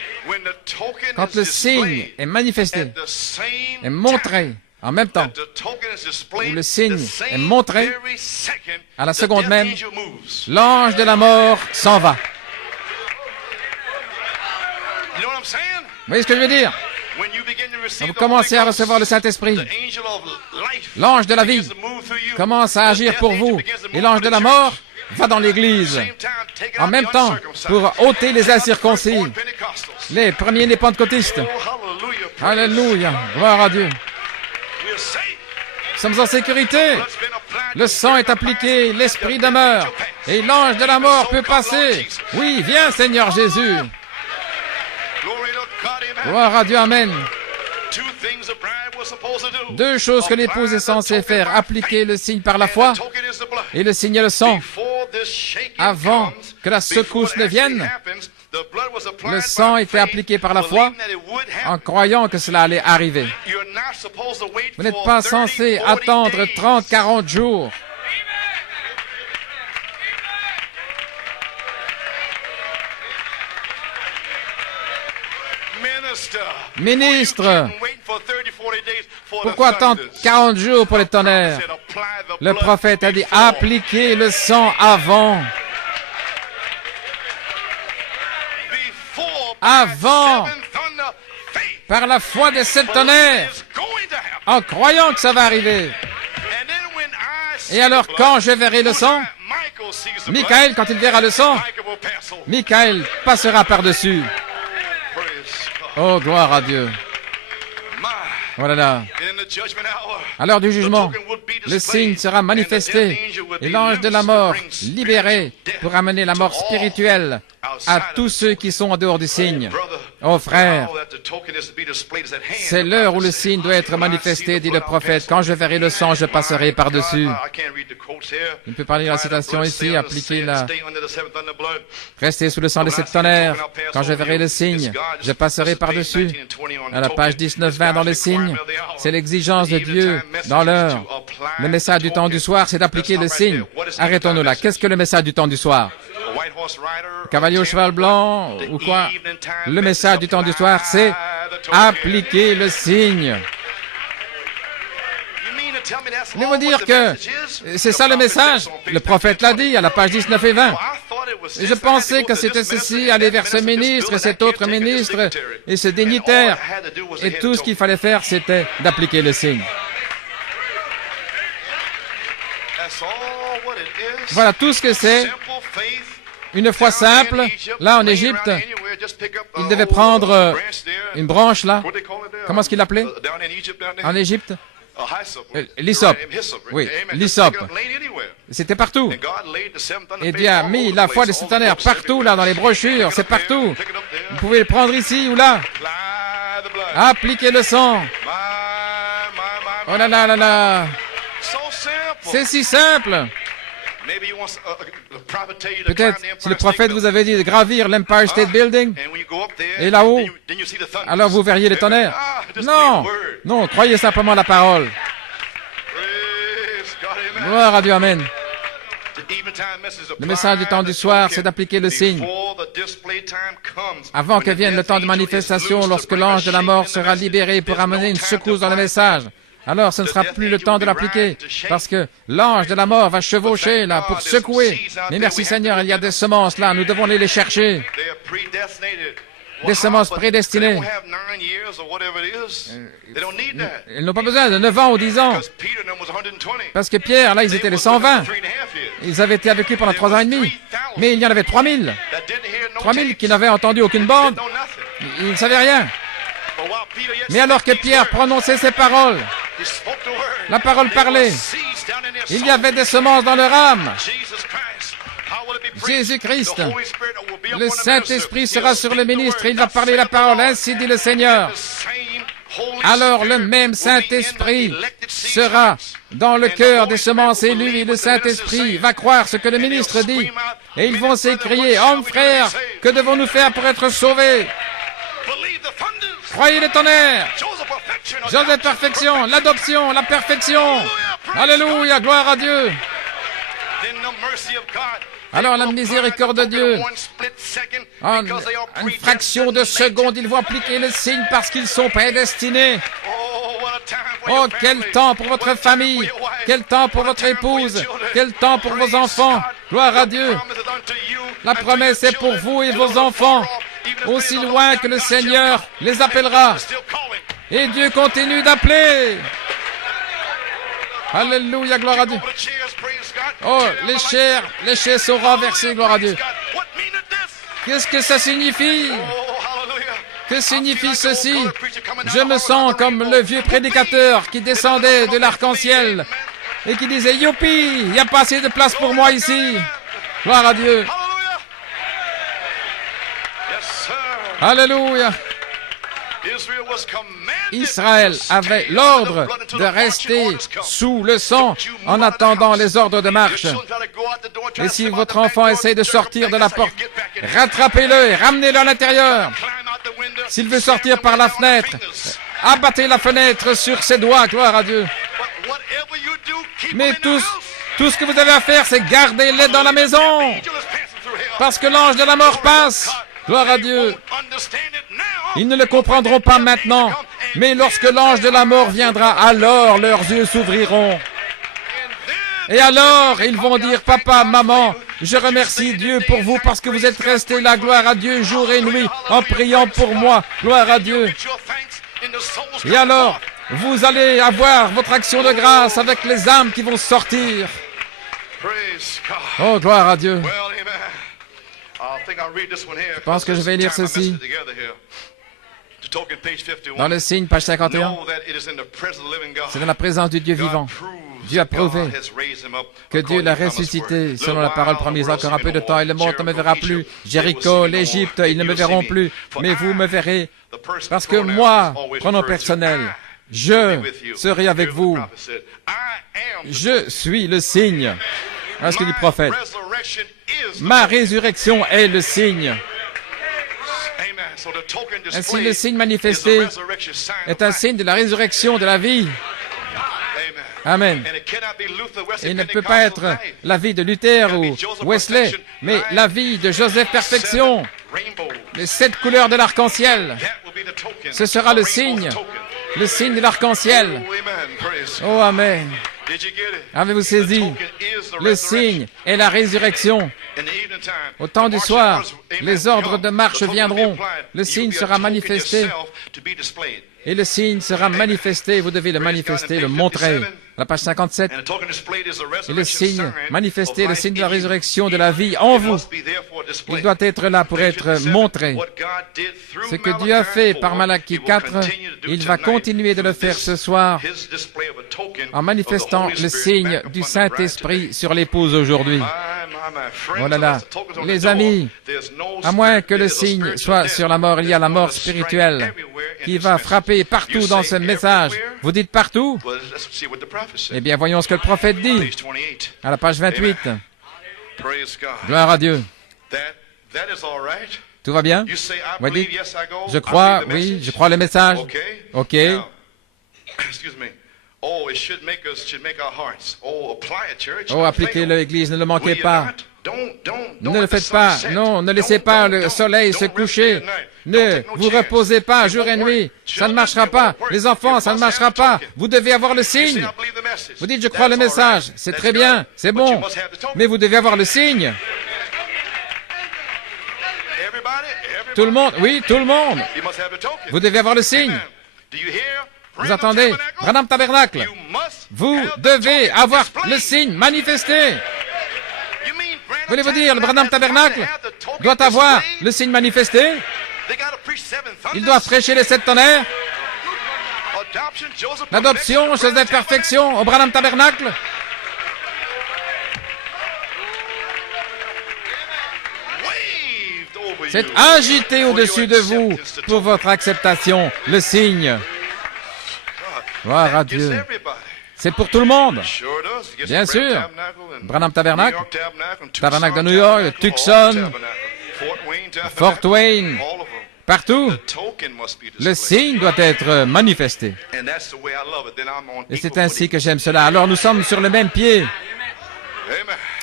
Quand le signe est manifesté, est montré en même temps, où le signe est montré, à la seconde même, l'ange de la mort s'en va. Vous voyez ce que je veux dire? Quand vous commencez à recevoir le Saint-Esprit, l'ange de la vie commence à agir pour vous, et l'ange de la mort va dans l'église, en même temps, pour ôter les incirconcis, les premiers-nés pentecôtistes. Alléluia, gloire à Dieu. Nous sommes en sécurité. Le sang est appliqué, l'esprit demeure, et l'ange de la mort peut passer. Oui, viens Seigneur Jésus. Gloire à Dieu, amen. Deux choses que l'épouse est censée faire, appliquer le signe par la foi et le signe est le sang. Avant que la secousse ne vienne, le sang était appliqué par la foi en croyant que cela allait arriver. Vous n'êtes pas censé attendre 30, 40 jours. Ministre, pourquoi attendre 40 jours pour les tonnerres? Le prophète a dit, appliquez le sang avant. Avant, par la foi des 7 tonnerres, en croyant que ça va arriver. Et alors, quand je verrai le sang, Michael, quand il verra le sang, Michael passera par-dessus. Oh, gloire à Dieu. Voilà là. À l'heure du jugement, le signe sera manifesté et l'ange de la mort libéré pour amener la mort spirituelle à tous ceux qui sont en dehors du signe. Oh frère, c'est l'heure où le signe doit être manifesté, dit le prophète. Quand je verrai le sang, je passerai par-dessus. Je ne peux pas lire la citation ici, appliquer la... Restez sous le sang de cette tonnerre. Quand je verrai le signe, je passerai par-dessus. À la page 19-20 dans le signe, c'est l'exigence de Dieu dans l'heure. Le message du temps du soir, c'est d'appliquer le signe. Arrêtons-nous là. Qu'est-ce que le message du temps du soir? Cavalier au cheval blanc ou quoi? Le message du temps du soir, c'est appliquer le signe. Je vais dire que c'est ça le message. Le prophète l'a dit à la page 19 et 20. Et je pensais que c'était ceci, aller vers ce ministre et cet autre ministre et ce dignitaire. Et tout ce qu'il fallait faire, c'était d'appliquer le signe. Voilà tout ce que c'est. Une foi simple, là en Égypte, il devait prendre une branche là. Comment est-ce qu'il l'appelait en Égypte? L'hysope. Oui, l'hysope. C'était partout. Et Dieu a mis la foi des tonnerres partout là dans les brochures, c'est partout. Vous pouvez le prendre ici ou là. Appliquez le sang. Oh là là là là. C'est si simple. Peut-être si le prophète vous avait dit de gravir l'Empire State Building, et là-haut, alors vous verriez les tonnerres. Non, non, croyez simplement la parole. Gloire à Dieu, amen. Le message du temps du soir, c'est d'appliquer le signe. Avant que vienne le temps de manifestation, lorsque l'ange de la mort sera libéré pour amener une secousse dans le message, alors ce ne sera plus le temps de l'appliquer, parce que l'ange de la mort va chevaucher là pour secouer. Mais merci Seigneur, il y a des semences là, nous devons aller les chercher. Des semences prédestinées. Ils n'ont pas besoin de 9 ans ou 10 ans. Parce que Pierre, là, ils étaient les 120. Ils avaient été avec lui pendant 3 ans et demi. Mais il y en avait 3000. 3000 qui n'avaient entendu aucune bande. Ils ne savaient rien. Mais alors que Pierre prononçait ces paroles, la parole parlait, il y avait des semences dans leur âme. Jésus-Christ, le Saint-Esprit sera sur le ministre, il va parler la parole, ainsi dit le Seigneur. Alors le même Saint-Esprit sera dans le cœur des semences élues et le Saint-Esprit va croire ce que le ministre dit. Et ils vont s'écrier, « Hommes, frères, que devons-nous faire pour être sauvés ?» Croyez les tonnerres, Joseph perfection, l'adoption, la perfection. Alléluia, gloire à Dieu. Alors la miséricorde de Dieu, en une fraction de seconde, ils vont appliquer le signe parce qu'ils sont prédestinés. Oh, quel temps pour votre famille, quel temps pour votre épouse, quel temps pour vos enfants. Gloire à Dieu. La promesse est pour vous et vos enfants, aussi loin que le Seigneur les appellera. Et Dieu continue d'appeler. Alléluia, gloire à Dieu. Oh, les chairs sont renversées, gloire à Dieu. Qu'est-ce que ça signifie? Que signifie ceci? Je me sens comme le vieux prédicateur qui descendait de l'arc-en-ciel et qui disait, youpi, il n'y a pas assez de place pour moi ici. Gloire à Dieu. Alléluia. Israël avait l'ordre de rester sous le sang en attendant les ordres de marche. Et si votre enfant essaie de sortir de la porte, rattrapez-le et ramenez-le à l'intérieur. S'il veut sortir par la fenêtre, abattez la fenêtre sur ses doigts, gloire à Dieu. Mais tout ce que vous avez à faire, c'est garder-les dans la maison. Parce que l'ange de la mort passe. Gloire à Dieu. Ils ne le comprendront pas maintenant. Mais lorsque l'ange de la mort viendra, alors leurs yeux s'ouvriront. Et alors, ils vont dire, papa, maman, je remercie Dieu pour vous parce que vous êtes restés là, gloire à Dieu, jour et nuit, en priant pour moi, gloire à Dieu. Et alors, vous allez avoir votre action de grâce avec les âmes qui vont sortir. Oh, gloire à Dieu. Je pense que je vais lire ceci. Dans le signe, page 51, c'est dans la présence du Dieu vivant. Dieu a prouvé que Dieu l'a ressuscité selon la parole promise. Encore un peu de temps, et le monde ne me verra plus. Jéricho, l'Égypte, ils ne me verront plus. Mais vous me verrez. Parce que moi, pronom personnel, je serai avec vous. Je suis le signe. Voilà ce que dit le prophète. Ma résurrection est le signe. Ainsi, le signe manifesté est un signe de la résurrection de la vie. Amen. Et il ne peut pas être la vie de Luther ou Wesley, mais la vie de Joseph Perfection. Les 7 couleurs de l'arc-en-ciel. Ce sera le signe de l'arc-en-ciel. Oh, amen. Avez-vous saisi? Le signe est la résurrection. Au temps du soir, les ordres de marche viendront. Le signe sera manifesté. Et le signe sera manifesté. Vous devez le manifester, le montrer. La page 57. Et le signe manifesté, le signe de la résurrection de la vie en vous. Il doit être là pour être montré. Ce que Dieu a fait par Malachie 4, il va continuer de le faire ce soir en manifestant le signe du Saint-Esprit sur l'épouse aujourd'hui. Oh là là, les amis, à moins que le signe soit sur la mort, il y a la mort spirituelle qui va frapper partout dans ce message. Vous dites partout? Eh bien, voyons ce que le prophète dit à la page 28. Gloire à Dieu. Tout va bien? Vous dites, je crois, oui, je crois le message. OK. Oh, appliquez-le, Église, ne le manquez pas. Ne le faites pas. Non, ne laissez pas le soleil se coucher. Ne vous reposez pas jour et nuit. Ça ne marchera pas. Les enfants, ça ne marchera pas. Vous devez avoir le signe. Vous dites, je crois le message. C'est très bien, c'est bon. Mais vous devez avoir le signe. Tout le monde, oui, tout le monde. Vous devez avoir le signe. Vous entendez? Branham Tabernacle, vous devez avoir le signe manifesté. Voulez-vous dire, le Branham Tabernacle doit avoir le signe manifesté? Il doit prêcher les 7 tonnerres? L'adoption, Joseph Perfection au Branham Tabernacle? C'est agité au-dessus de vous pour votre acceptation, le signe. Gloire à Dieu. C'est pour tout le monde. Bien sûr. Branham Tabernacle, Tabernacle de New York, Tucson, Fort Wayne, partout. Le signe doit être manifesté. Et c'est ainsi que j'aime cela. Alors nous sommes sur le même pied.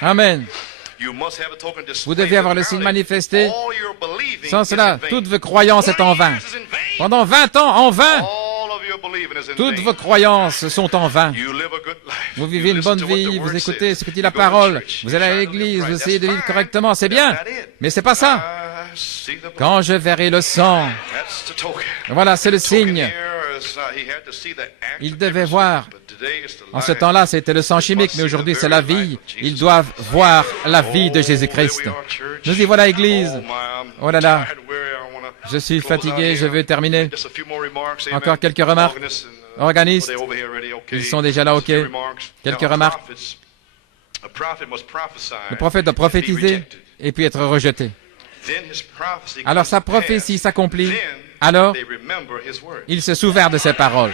Amen. Vous devez avoir le signe manifesté. Sans cela, toute votre croyance est en vain. Pendant 20 ans, en vain. Toutes vos croyances sont en vain. Vous vivez une bonne vie, vous écoutez ce que dit la parole, vous allez à l'église, vous essayez de vivre correctement, c'est bien, mais c'est pas ça. Quand je verrai le sang, voilà, c'est le signe. Ils devaient voir. En ce temps-là, c'était le sang chimique, mais aujourd'hui, c'est la vie. Ils doivent voir la vie de Jésus-Christ. Nous y voilà, Église. Oh là là. Je suis fatigué, je veux terminer. Encore quelques remarques. Organistes, ils sont déjà là, OK. Quelques remarques. Le prophète doit prophétiser et puis être rejeté. Alors sa prophétie s'accomplit alors ils se souvinrent de ses paroles.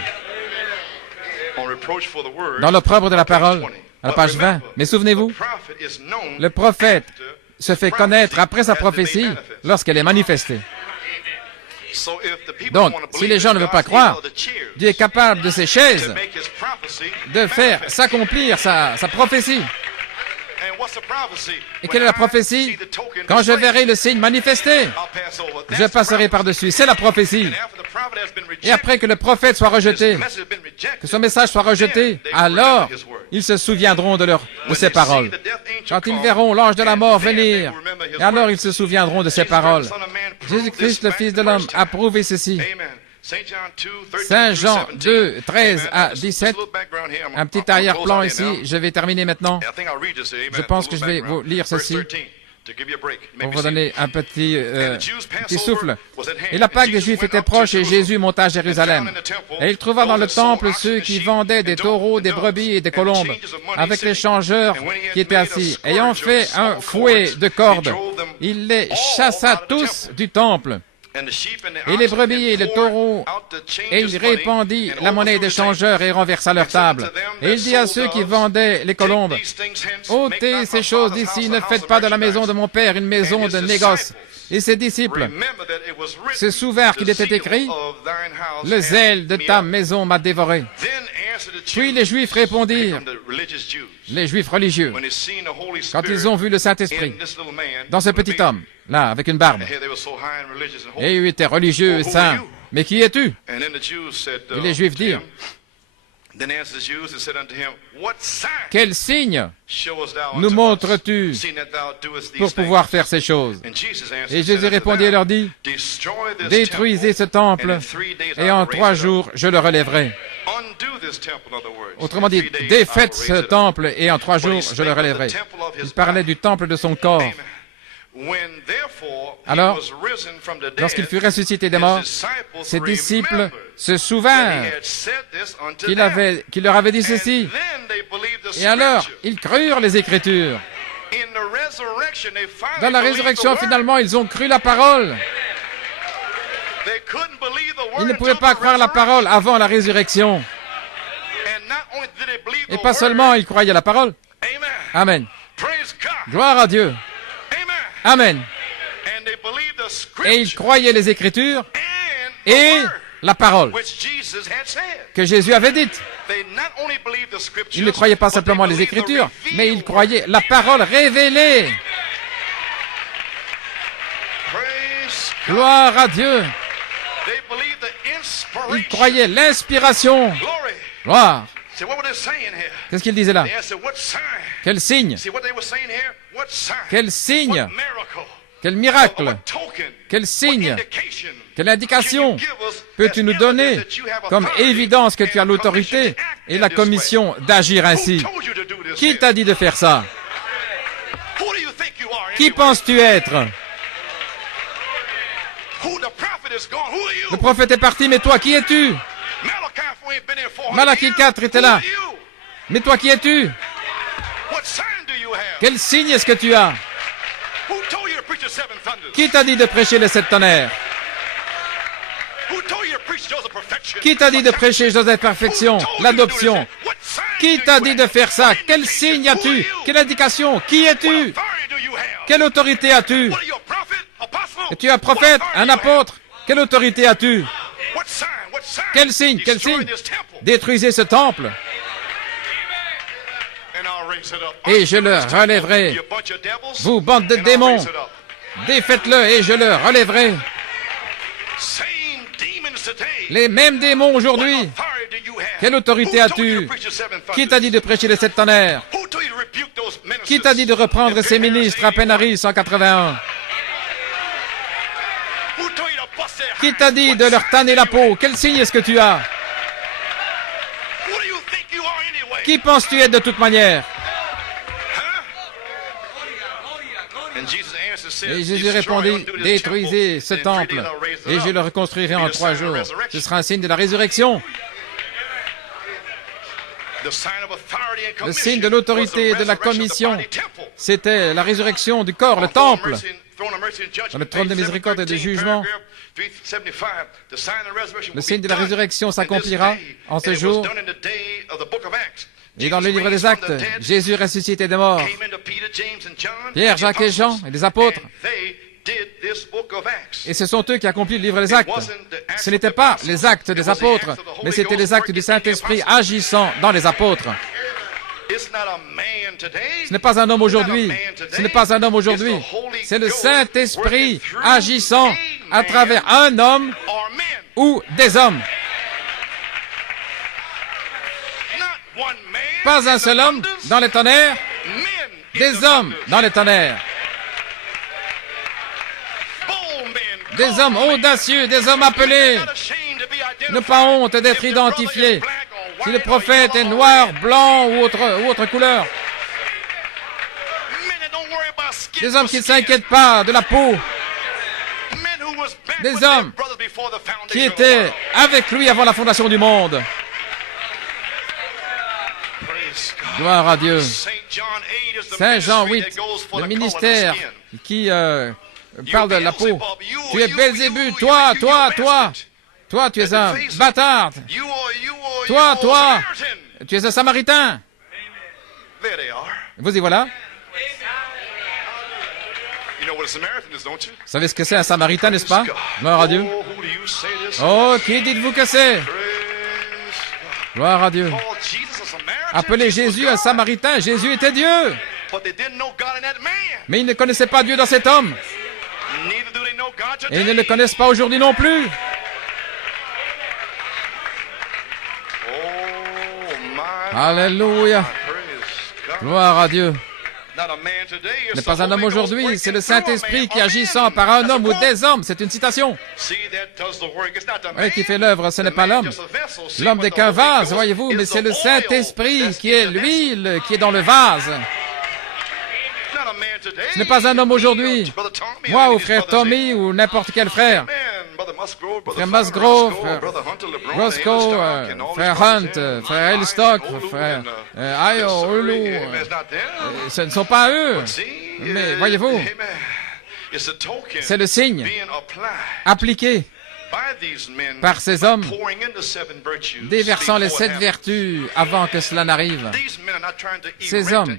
Dans l'opprobre de la parole, à la page 20, mais souvenez-vous, le prophète se fait connaître après sa prophétie lorsqu'elle est manifestée. Donc, si les gens ne veulent pas croire, Dieu est capable de ces chaises de faire s'accomplir sa prophétie. Et quelle est la prophétie? Quand je verrai le signe manifesté, je passerai par-dessus. C'est la prophétie. Et après que le prophète soit rejeté, que son message soit rejeté, alors ils se souviendront de ses paroles. Quand ils verront l'ange de la mort venir, et alors ils se souviendront de ses paroles. Jésus-Christ, le Fils de l'homme, a prouvé ceci. Saint Jean 2, 13 à 17. Un petit arrière-plan ici. Je vais terminer maintenant. Je pense que je vais vous lire ceci pour vous donner un petit souffle. Et la Pâque des Juifs était proche et Jésus monta à Jérusalem. Et il trouva dans le temple ceux qui vendaient des taureaux, des brebis et des colombes, avec les changeurs qui étaient assis. Ayant fait un fouet de cordes, il les chassa tous du temple. Et les brebis et les taureaux, et il répandit la monnaie des changeurs et renversa leur table. Et il dit à ceux qui vendaient les colombes, « ôtez ces choses d'ici, ne faites pas de la maison de mon Père une maison de négoce. » Et ses disciples se souvinrent qu'il était écrit, « Le zèle de ta maison m'a dévoré. » Puis les Juifs répondirent, les Juifs religieux, quand ils ont vu le Saint-Esprit dans ce petit homme, là, avec une barbe, et il était religieux et saint, « Mais qui es-tu? » Et les Juifs dirent, « Quel signe nous montres-tu pour pouvoir faire ces choses? » Et Jésus répondit et leur dit, « Détruisez ce temple, et en 3 jours je le relèverai. » Autrement dit, défaites ce temple, et en 3 jours je le relèverai. Il parlait du temple de son corps. Alors, lorsqu'il fut ressuscité des morts, ses disciples se souvinrent qu'il leur avait dit ceci. Et alors, ils crurent les Écritures. Dans la résurrection, finalement, ils ont cru la parole. Ils ne pouvaient pas croire la parole avant la résurrection. Et pas seulement, ils croyaient la parole. Amen. Gloire à Dieu. Amen. Et ils croyaient les Écritures et la parole que Jésus avait dite. Ils ne croyaient pas simplement les Écritures, mais ils croyaient la parole révélée. Gloire à Dieu. Ils croyaient l'inspiration. Gloire. Qu'est-ce qu'il disait là? Quel signe? Quel signe? Quel miracle? Quel signe? Quelle indication peux-tu nous donner comme évidence que tu as l'autorité et la commission d'agir ainsi? Qui t'a dit de faire ça? Qui penses-tu être? Le prophète est parti, mais toi, qui es-tu? Malachie 4 était là. Mais toi, qui es-tu? Quel signe est-ce que tu as? Qui t'a dit de prêcher les 7 tonnerres? Qui t'a dit de prêcher Joseph Perfection, l'adoption? Qui t'a dit de faire ça? Quel signe as-tu? Quelle indication? Qui es-tu? Quelle autorité as-tu? Es-tu un prophète? Un apôtre? Quelle autorité as-tu? Quel signe? Quel signe? Détruisez ce temple. Et je le relèverai. Vous, bande de démons, défaites-le et je le relèverai. Les mêmes démons aujourd'hui. Quelle autorité as-tu? Qui t'a dit de prêcher les 7 tonnerres? Qui t'a dit de reprendre ces ministres à Pénari 181? Qui t'a dit de leur tanner la peau? Quel signe est-ce que tu as? Qui penses-tu être de toute manière? Et Jésus répondit, détruisez ce temple, et je le reconstruirai en 3 jours. Ce sera un signe de la résurrection. Le signe de l'autorité et de la commission, c'était la résurrection du corps, le temple. Dans le trône de miséricorde et de jugement, le signe de la résurrection s'accomplira en ce jour. Et dans le livre des Actes, Jésus ressuscité des morts. Pierre, Jacques et Jean et les apôtres. Et ce sont eux qui accomplissent le livre des Actes. Ce n'étaient pas les actes des apôtres, mais c'était les actes du Saint-Esprit agissant dans les apôtres. Ce n'est pas un homme aujourd'hui. Ce n'est pas un homme aujourd'hui. C'est le Saint-Esprit agissant à travers un homme ou des hommes. Pas un seul homme dans les tonnerres, des hommes dans les tonnerres. Des hommes audacieux, des hommes appelés, ne pas honte d'être identifiés. Si le prophète est noir, blanc ou autre couleur. Des hommes qui ne s'inquiètent pas de la peau. Des hommes qui étaient avec lui avant la fondation du monde. Gloire à Dieu. Saint Jean 8, le ministère qui parle de la peau. Tu es Belzébuth, toi, tu es un bâtard. Toi, tu es un Samaritain. Vous y voilà. Vous savez ce que c'est un Samaritain, n'est-ce pas? Gloire à Dieu. Oh, qui dites-vous que c'est? Gloire à Dieu. Appelez Jésus un Samaritain, Jésus était Dieu. Mais ils ne connaissaient pas Dieu dans cet homme. Et ils ne le connaissent pas aujourd'hui non plus. Alléluia. Gloire à Dieu. Ce n'est pas un homme aujourd'hui, c'est le Saint-Esprit qui agissant par un homme ou des hommes. C'est une citation. Oui, qui fait l'œuvre, ce n'est pas l'homme. L'homme n'est qu'un vase, voyez-vous, mais c'est le Saint-Esprit qui est l'huile qui est dans le vase. Ce n'est pas un homme aujourd'hui. Moi ou frère Tommy ou n'importe quel frère. Frère Musgrove, frère Roscoe, frère Hunt, frère Elstock, frère Ayo, Ulu. Ce ne sont pas eux. Mais voyez-vous, c'est le signe appliqué par ces hommes, déversant les 7 vertus avant que cela n'arrive. Ces hommes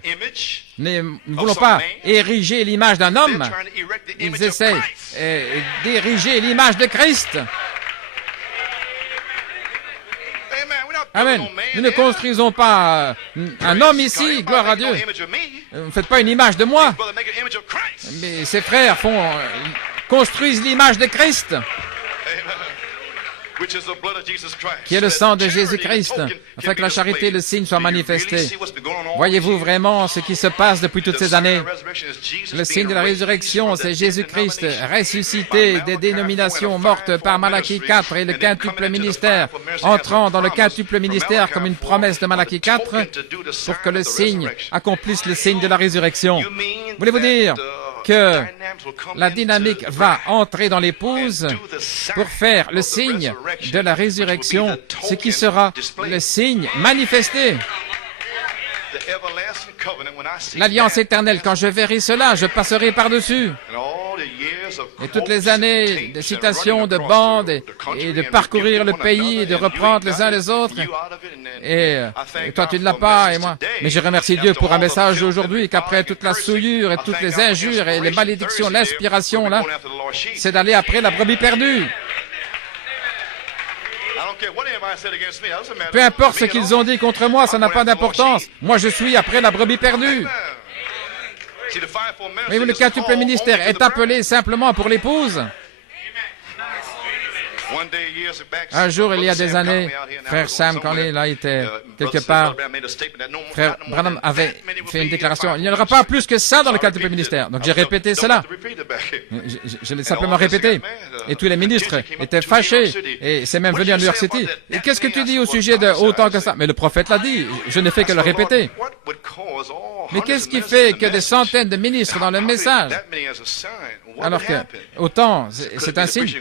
ne voulons pas ériger l'image d'un homme, ils essaient d'ériger l'image de Christ. Amen. Nous ne construisons pas un homme ici, gloire à Dieu. Ne faites pas une image de moi. Mais ces frères construisent l'image de Christ, qui est le sang de Jésus-Christ, afin que la charité et le signe soient manifestés. Voyez-vous vraiment ce qui se passe depuis toutes ces années? Le signe de la résurrection, c'est Jésus-Christ ressuscité des dénominations mortes par Malachie 4 et le quintuple ministère, entrant dans le quintuple ministère comme une promesse de Malachie 4 pour que le signe accomplisse le signe de la résurrection. Voulez-vous dire que la dynamique va entrer dans l'épouse pour faire le signe de la résurrection, ce qui sera le signe manifesté. L'alliance éternelle, quand je verrai cela, je passerai par-dessus. Et toutes les années de citations, de bandes, et de parcourir le pays, et de reprendre les uns les autres. Et toi, tu ne l'as pas, et moi. Mais je remercie Dieu pour un message aujourd'hui, qu'après toute la souillure, et toutes les injures, et les malédictions, l'inspiration, là, c'est d'aller après la brebis perdue. Peu importe ce qu'ils ont dit contre moi, ça n'a pas d'importance. Moi, je suis après la brebis perdue. Mais le quintuple ministère est appelé simplement pour l'épouse. Un jour, il y a des années, frère Sam, quand il a été quelque part, frère Branham avait fait une déclaration. Il n'y en aura pas plus que ça dans le quintuple ministère. Donc j'ai répété cela. Je l'ai simplement répété. Et tous les ministres étaient fâchés. Et c'est même venu à New York City. Et qu'est-ce que tu dis au sujet de autant que ça? Mais le prophète l'a dit. Je n'ai fait que le répéter. Mais qu'est-ce qui fait que des centaines de ministres dans le message, alors que autant, c'est un signe?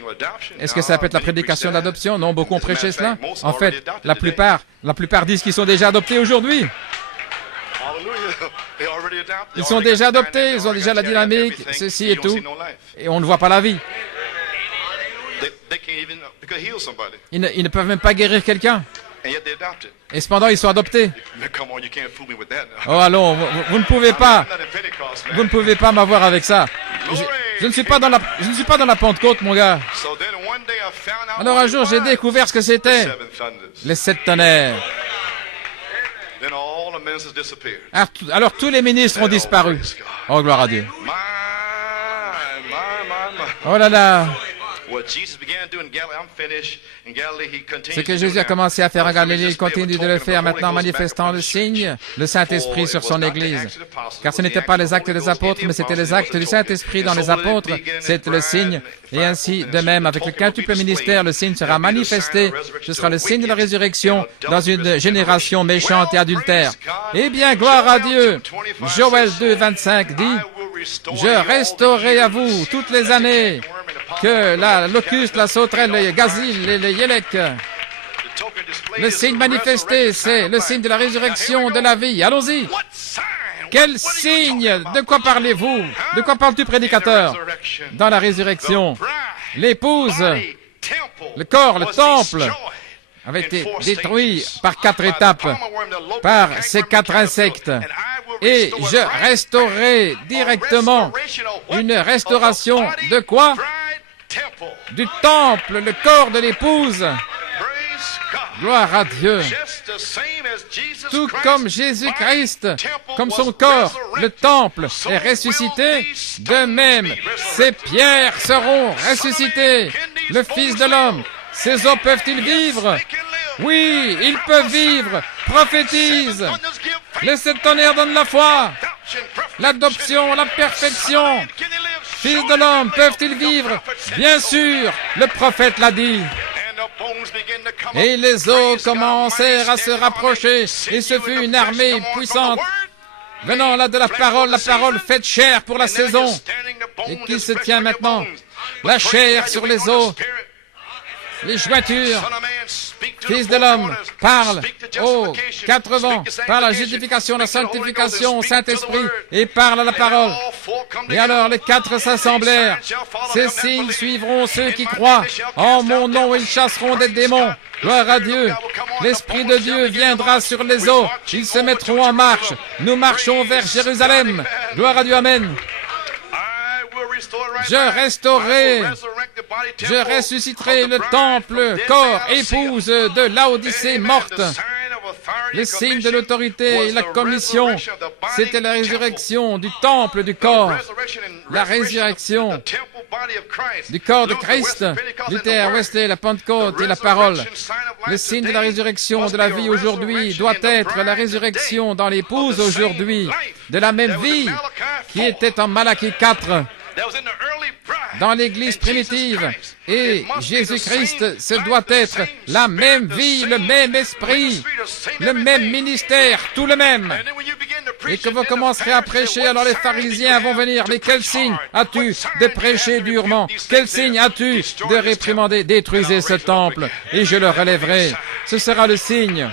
Est-ce que ça peut être la prédication d'adoption? Non, beaucoup ont prêché cela. En fait, la plupart disent qu'ils sont déjà adoptés aujourd'hui. Ils sont déjà adoptés, ils ont déjà la dynamique, ceci et tout. Et on ne voit pas la vie. Ils ne peuvent même pas guérir quelqu'un. Et cependant, ils sont adoptés. Oh, allons, vous ne pouvez pas. Vous ne pouvez pas m'avoir avec ça. Je ne suis pas dans la Pentecôte, mon gars. Alors un jour, j'ai découvert ce que c'était. Les 7 tonnerres. Alors tous les ministres ont disparu. Oh, gloire à Dieu. Oh là là. Ce que Jésus a commencé à faire en Galilée, il continue de le faire maintenant, manifestant le signe, le Saint-Esprit sur son Église. Car ce n'étaient pas les actes des apôtres, mais c'était les actes du Saint-Esprit dans les apôtres. C'est le signe. Et ainsi, de même, avec le quintuple ministère, le signe sera manifesté. Ce sera le signe de la résurrection dans une génération méchante et adultère. Eh bien, gloire à Dieu. Joël 2, 25 dit, « Je restaurerai à vous toutes les années que la locuste, la sauterelle, le gazille et le yélek. » Le signe manifesté, c'est le signe de la résurrection de la vie. Allons-y. Quel signe? De quoi parlez-vous? De quoi parles-tu, prédicateur? Dans la résurrection, l'épouse, le corps, le temple, avait été détruit par 4 étapes, par ces 4 insectes. Et je restaurerai directement une restauration de quoi? Du temple, le corps de l'épouse. Gloire à Dieu. Tout comme Jésus-Christ, comme son corps, le temple, est ressuscité, de même, ces pierres seront ressuscitées. Le Fils de l'homme, ces os peuvent-ils vivre? Oui, ils peuvent vivre. Prophétise. Les 7 tonnerres donnent la foi, l'adoption, la perfection. Fils de l'homme, peuvent-ils vivre? Bien sûr, le prophète l'a dit. Et les os commencèrent à se rapprocher, et ce fut une armée puissante venant là de la parole faite chair pour la saison. Et qui se tient maintenant? La chair sur les os, les jointures. Fils de l'homme, parle aux 4 vents, parle à la justification, la sanctification, au Saint-Esprit, et parle à la parole. Et alors les 4 s'assemblèrent. Ces signes suivront ceux qui croient. En mon nom, ils chasseront des démons. Gloire à Dieu. L'Esprit de Dieu viendra sur les eaux. Ils se mettront en marche. Nous marchons vers Jérusalem. Gloire à Dieu. Amen. Je ressusciterai le temple, corps, épouse de Laodicée morte. Le signe de l'autorité et la commission, c'était la résurrection du temple, du corps. La résurrection du corps de Christ. Luther, Wesley, la Pentecôte et la parole. Le signe de la résurrection de la vie aujourd'hui doit être la résurrection dans l'épouse aujourd'hui, de la même vie qui était en Malachie 4. Dans l'Église primitive. Et Jésus-Christ, ce doit être la même vie, le même esprit, le même ministère, tout le même. Et que vous commencerez à prêcher, alors les pharisiens vont venir. Mais quel signe as-tu de prêcher durement? Quel signe as-tu de réprimander? Détruisez ce temple et je le relèverai. Ce sera le signe.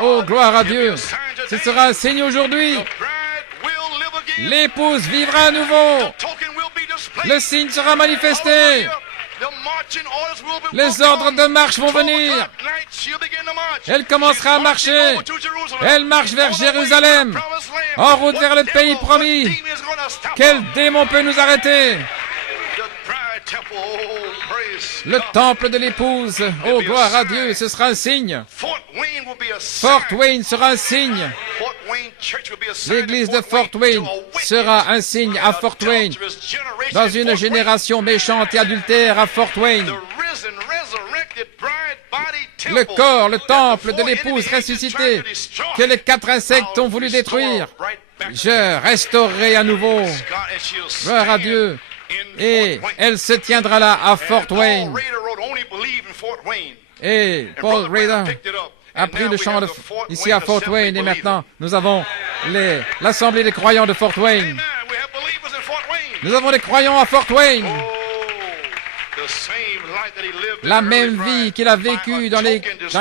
Oh, gloire à Dieu. Ce sera un signe aujourd'hui. L'épouse vivra à nouveau. Le signe sera manifesté. Les ordres de marche vont venir. Elle commencera à marcher. Elle marche vers Jérusalem, en route vers le pays promis. Quel démon peut nous arrêter? Le temple de l'épouse. Oh, gloire à Dieu, ce sera un signe. Fort Wayne sera un signe. L'église de Fort Wayne sera un signe à Fort Wayne. Dans une génération méchante et adultère à Fort Wayne. Le corps, le temple de l'épouse ressuscitée que les 4 insectes ont voulu détruire. Je restaurerai à nouveau. Gloire à Dieu. Et elle se tiendra là à Fort Wayne. Et Paul Rader a pris le chant ici à Fort Wayne. Et maintenant, nous avons l'Assemblée des croyants de Fort Wayne. Nous avons des croyants à Fort Wayne. La même vie qu'il a vécue dans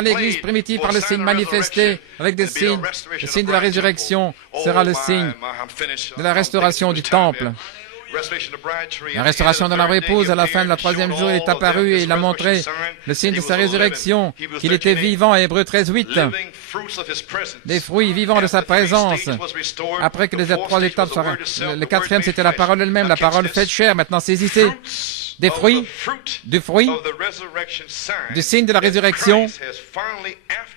l'Église primitive par le signe manifesté avec des signes. Le signe de la résurrection sera le signe de la restauration du temple. La restauration de l'arbre épouse, à la fin de la 3e jour, il est apparu et il a montré le signe de sa résurrection, qu'il était vivant, Hébreux 13:8, des fruits vivants de sa présence. Après que les 3 étapes soient... Le 4e, c'était la parole elle-même, la parole faite chair. Maintenant, saisissez des fruits, du fruit, du signe de la résurrection,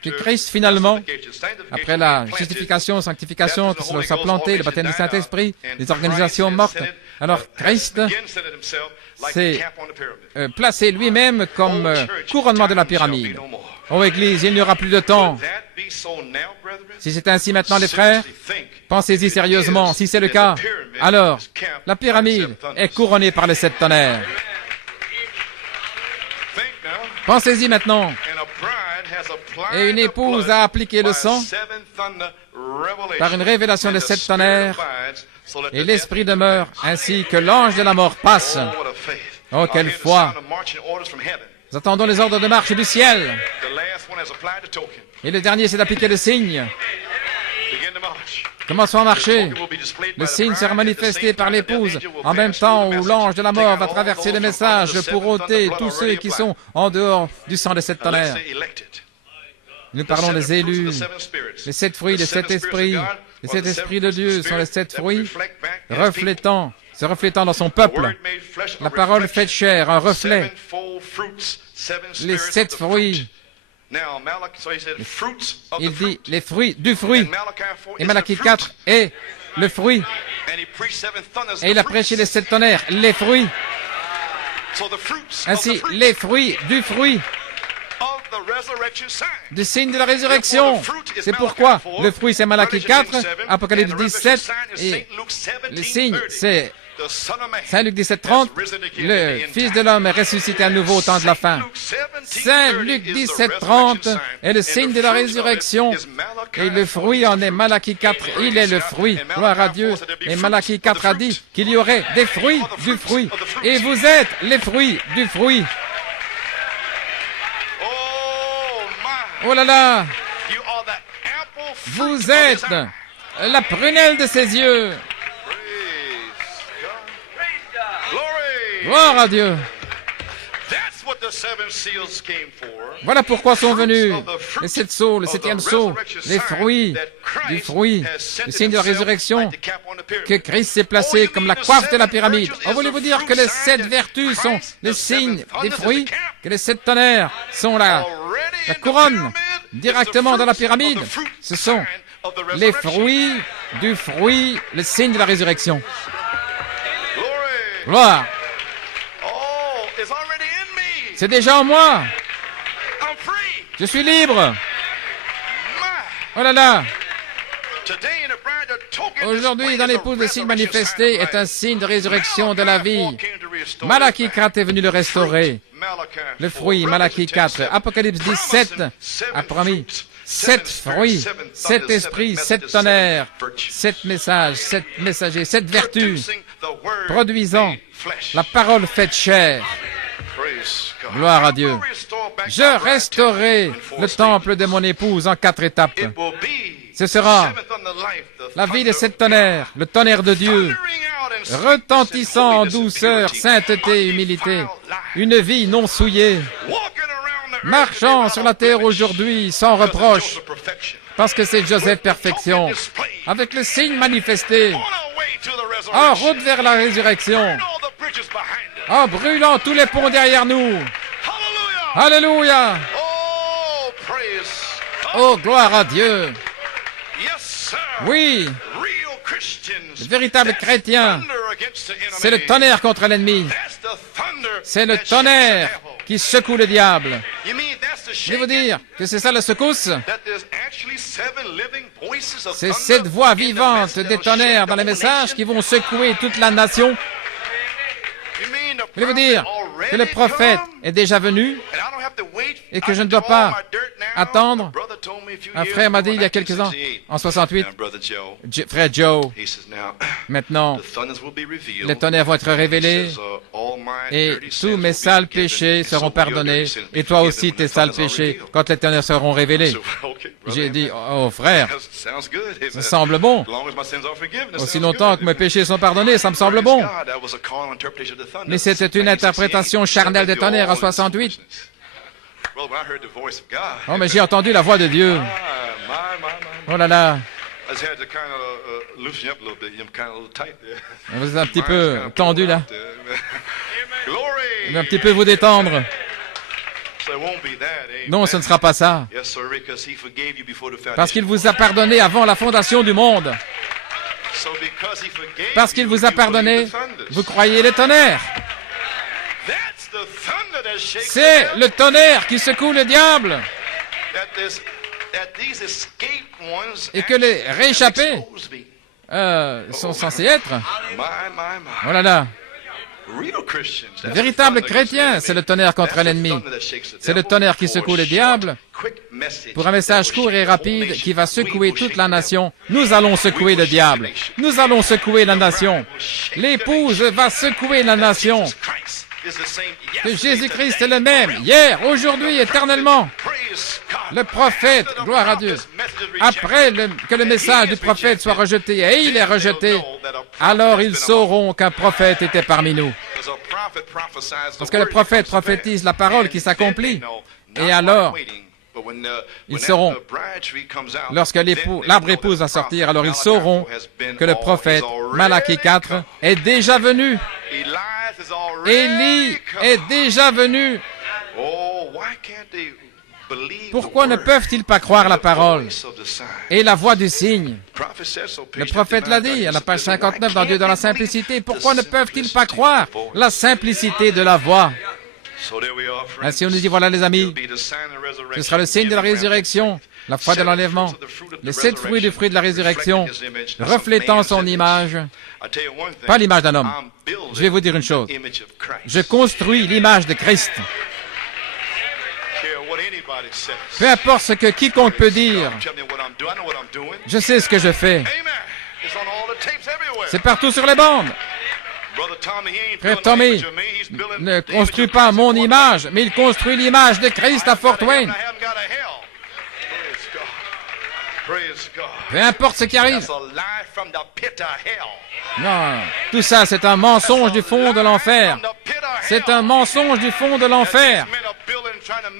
que Christ, finalement, après la justification, sanctification, qui soit planté, le baptême du Saint-Esprit, les organisations mortes, alors Christ s'est placé lui-même comme couronnement de la pyramide. Ô Église, il n'y aura plus de temps. Si c'est ainsi maintenant, les frères, pensez-y sérieusement. Si c'est le cas, alors la pyramide est couronnée par les 7 tonnerres. Pensez-y maintenant. Et une épouse a appliqué le sang par une révélation de 7 tonnerres, et l'Esprit demeure, ainsi que l'ange de la mort passe. Oh, quelle foi! Nous attendons les ordres de marche du ciel. Et le dernier, c'est d'appliquer le signe. Commençons à marcher. Le signe sera manifesté par l'épouse, en même temps où l'ange de la mort va traverser le message pour ôter tous ceux qui sont en dehors du sang de 7 tonnerres. Nous parlons des élus, les 7 fruits, les 7 esprits. Les 7 esprits de Dieu sont les 7 fruits, se reflétant dans son peuple. La parole faite chair, un reflet. Les 7 fruits. Il dit les fruits du fruit. Et Malachie 4 est le fruit. Et il a prêché les 7 tonnerres, les fruits. Ainsi, les fruits du fruit. Du signe de la résurrection. C'est pourquoi le fruit c'est Malachie 4, Apocalypse 17, et le signe c'est Saint Luc 17:30, le Fils de l'homme est ressuscité à nouveau au temps de la fin. Saint Luc 17:30 est le signe de la résurrection, et le fruit en est Malachie 4, il est le fruit. Gloire à Dieu. Et Malachie 4 a dit qu'il y aurait des fruits du fruit, et vous êtes les fruits du fruit. Oh là là! Vous êtes la prunelle de ses yeux. Gloire à Dieu. Voilà pourquoi sont venus les 7 sceaux, le 7e sceau, les fruits du fruit, le signe de la résurrection, que Christ s'est placé comme la coiffe de la pyramide. Oh, voulez-vous dire que les 7 vertus sont les signes des fruits, que les 7 tonnerres sont la couronne directement dans la pyramide? Ce sont les fruits du fruit, le signe de la résurrection. Gloire. C'est déjà en moi. Je suis libre. Oh là là. Aujourd'hui, dans l'épouse, le signe manifesté est un signe de résurrection de la vie. Malachie 4 est venu le restaurer. Le fruit, Malachie 4. Apocalypse 17 a promis 7 fruits, 7 esprits, 7 tonnerres, 7 messages, 7 messagers, 7 vertus, produisant la parole faite chair. Gloire à Dieu. Je restaurerai le temple de mon épouse en 4 étapes. Ce sera la vie des 7 tonnerres, le tonnerre de Dieu, retentissant en douceur, sainteté, humilité, une vie non souillée, marchant sur la terre aujourd'hui sans reproche, parce que c'est Joseph perfection, avec le signe manifesté, en route vers la résurrection, en brûlant tous les ponts derrière nous. Alléluia! Oh, gloire à Dieu! Oui, le véritable chrétien, c'est le tonnerre contre l'ennemi. C'est le tonnerre qui secoue le diable. Je vais vous dire que c'est ça la secousse. C'est 7 voix vivantes des tonnerres dans les messages qui vont secouer toute la nation. Je vais vous dire que le prophète est déjà venu et que je ne dois pas attendre Un frère m'a dit il y a quelques ans, en 68, frère Joe, maintenant, les tonnerres vont être révélés et tous mes sales péchés seront pardonnés et toi aussi tes sales péchés quand les tonnerres seront révélés. J'ai dit, oh frère, ça semble bon. Aussi longtemps que mes péchés sont pardonnés, ça me semble bon. Mais c'était une interprétation charnelle des tonnerres en 68. Oh, mais j'ai entendu la voix de Dieu. Oh là là. Vous êtes un petit peu tendu là. Un petit peu vous détendre. Non, ce ne sera pas ça. Parce qu'il vous a pardonné avant la fondation du monde. Parce qu'il vous a pardonné, vous croyez les tonnerres. C'est le tonnerre qui secoue le diable. Et que les rééchappés sont censés être. Oh là là. Le véritable chrétien, c'est le tonnerre contre l'ennemi. C'est le tonnerre qui secoue le diable pour un message court et rapide qui va secouer toute la nation. Nous allons secouer le diable. Nous allons secouer la nation. L'épouse va secouer la nation. Que Jésus-Christ est le même, hier, aujourd'hui, éternellement. Le prophète, gloire à Dieu, après que le message du prophète soit rejeté, et il est rejeté, alors ils sauront qu'un prophète était parmi nous. Parce que le prophète prophétise la parole qui s'accomplit. Et alors, ils sauront, lorsque l'arbre épouse va sortir, alors ils sauront que le prophète, Malachie 4, est déjà venu. Élie est déjà venu. Pourquoi ne peuvent-ils pas croire la parole et la voix du signe? Le prophète l'a dit à la page 59 dans Dieu dans la simplicité. Pourquoi ne peuvent-ils pas croire la simplicité de la voix? Ainsi on nous dit, voilà les amis, ce sera le signe de la résurrection, la foi de l'enlèvement, les 7 fruits du fruit de la résurrection, reflétant son image, pas l'image d'un homme. Je vais vous dire une chose, je construis l'image de Christ. Peu importe ce que quiconque peut dire, je sais ce que je fais. C'est partout sur les bandes. Frère Tommy ne construit pas mon image, mais il construit l'image de Christ à Fort Wayne. Peu importe ce qui arrive. Non, tout ça, c'est un mensonge du fond de l'enfer. C'est un mensonge du fond de l'enfer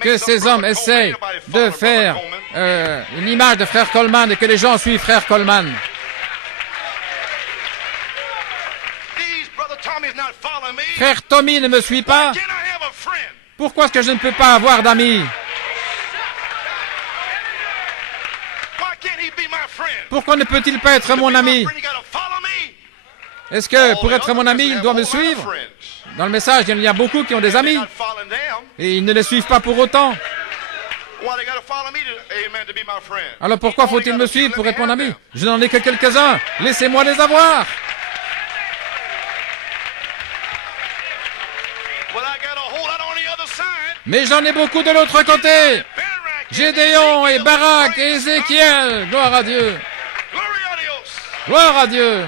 que ces hommes essayent de faire une image de Frère Coleman et que les gens suivent Frère Coleman. Frère Tommy ne me suit pas. Pourquoi est-ce que je ne peux pas avoir d'amis? Pourquoi ne peut-il pas être mon ami? Est-ce que pour être mon ami, il doit me suivre? Dans le message, il y a beaucoup qui ont des amis et ils ne les suivent pas pour autant. Alors pourquoi faut-il me suivre pour être mon ami? Je n'en ai que quelques-uns. Laissez-moi les avoir. Mais j'en ai beaucoup de l'autre côté. Gédéon et Barak et Ézéchiel. Gloire à Dieu. Gloire à Dieu.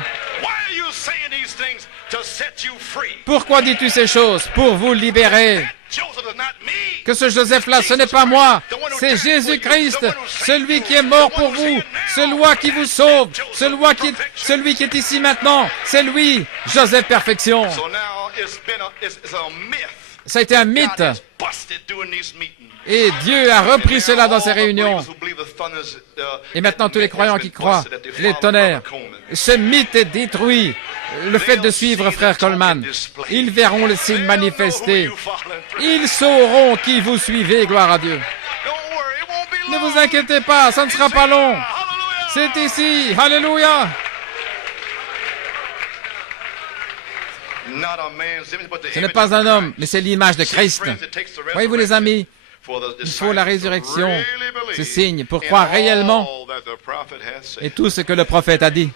Pourquoi dis-tu ces choses? Pour vous libérer. Que ce Joseph-là, ce n'est pas moi. C'est Jésus-Christ, celui qui est mort pour vous, celui qui vous sauve, celui qui est ici maintenant. C'est lui, Joseph Perfection. Ça a été un mythe. Et Dieu a repris cela dans ses réunions. Et maintenant, tous les croyants qui croient, les tonnerres, ce mythe est détruit. Le fait de suivre Frère Coleman, ils verront le signe manifesté. Ils sauront qui vous suivez, gloire à Dieu. Ne vous inquiétez pas, ça ne sera pas long. C'est ici, alléluia. Ce n'est pas un homme, mais c'est l'image de Christ. Voyez-vous les amis, il faut la résurrection, ce signe, pour croire réellement et tout ce que le prophète a dit.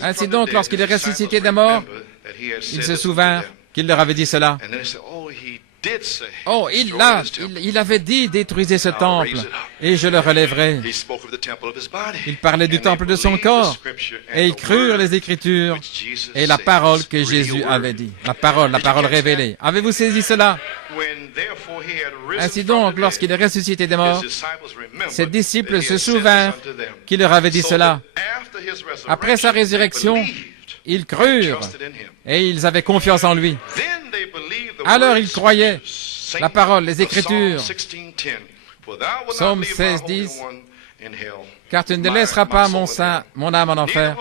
Ainsi donc, lorsqu'il est ressuscité des morts, il se souvint qu'il leur avait dit cela. Oh, il avait dit, détruisez ce temple, et je le relèverai. Il parlait du temple de son corps, et ils crurent les Écritures et la parole que Jésus avait dit. La parole révélée. Avez-vous saisi cela? Ainsi donc, lorsqu'il est ressuscité des morts, ses disciples se souvinrent qu'il leur avait dit cela. Après sa résurrection, ils crurent et ils avaient confiance en lui. Alors ils croyaient la parole, les Écritures. Psaume 16, 10. Car tu ne laisseras pas mon âme en enfer,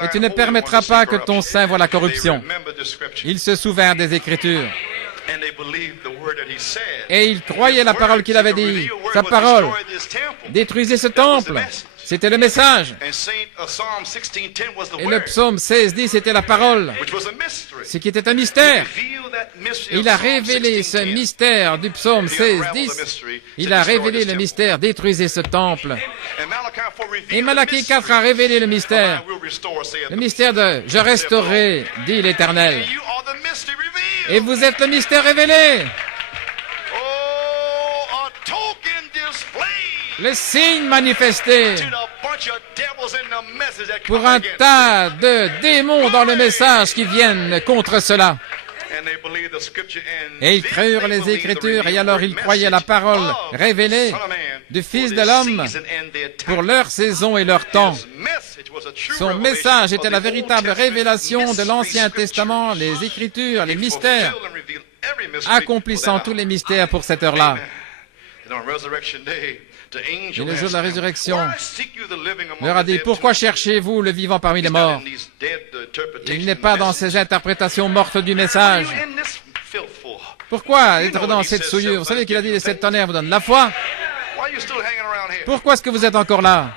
et tu ne permettras pas que ton sein voie la corruption. Ils se souvinrent des Écritures. Et ils croyaient la parole qu'il avait dit. Sa parole. Détruisez ce temple. C'était le message. Et le psaume 16, 10, c'était la parole. Ce qui était un mystère. Il a révélé ce mystère du psaume 16, 10. Il a révélé le mystère. Détruisez ce temple. Et Malachie 4 a révélé le mystère. Le mystère de « Je restaurerai, dit l'Éternel ». Et vous êtes le mystère révélé. Le signe manifesté pour un tas de démons dans le message qui viennent contre cela. Et ils crurent les Écritures, et alors ils croyaient la parole révélée du Fils de l'homme pour leur saison et leur temps. Son message était la véritable révélation de l'Ancien Testament, les Écritures, les mystères, accomplissant tous les mystères pour cette heure-là. Et le jour de la résurrection, leur a dit, « Pourquoi cherchez-vous le vivant parmi les morts? Il n'est pas dans ces interprétations mortes du message. Pourquoi être dans cette souillure? Vous savez qu'il a dit, les 7 tonnerres vous donnent la foi. Pourquoi est-ce que vous êtes encore là?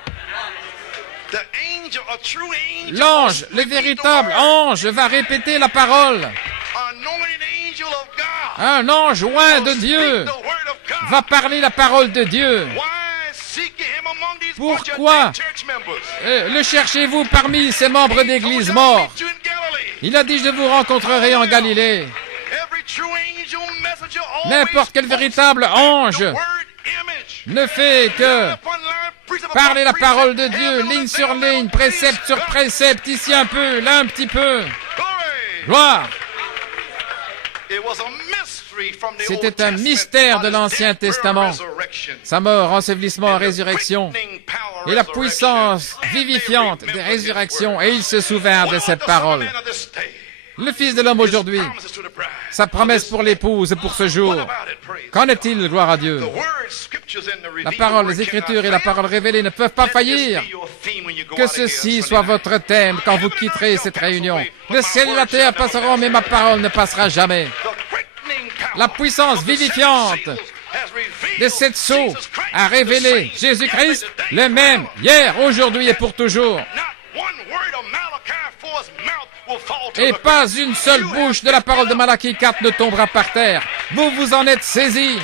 L'ange, le véritable ange, va répéter la parole. Un ange oint de Dieu va parler la parole de Dieu. Pourquoi le cherchez-vous parmi ces membres d'église morts? Il a dit, je vous rencontrerai en Galilée. N'importe quel véritable ange ne fait que parler la parole de Dieu, ligne sur ligne, précepte sur précepte, ici un peu, là un petit peu. Gloire! C'était un mystère de l'Ancien Testament. Sa mort, ensevelissement, résurrection, et la puissance vivifiante des résurrections, et il se souvint de cette parole. Le Fils de l'homme aujourd'hui, sa promesse pour l'épouse pour ce jour. Qu'en est-il, gloire à Dieu? La parole, les Écritures et la parole révélée ne peuvent pas faillir. Que ceci soit votre thème quand vous quitterez cette réunion. Le ciel et la terre passeront, mais ma parole ne passera jamais. La puissance vivifiante de cette sceau a révélé Jésus-Christ, le même, hier, aujourd'hui et pour toujours. Et pas une seule bouche de la parole de Malachie 4 ne tombera par terre. Vous vous en êtes saisis.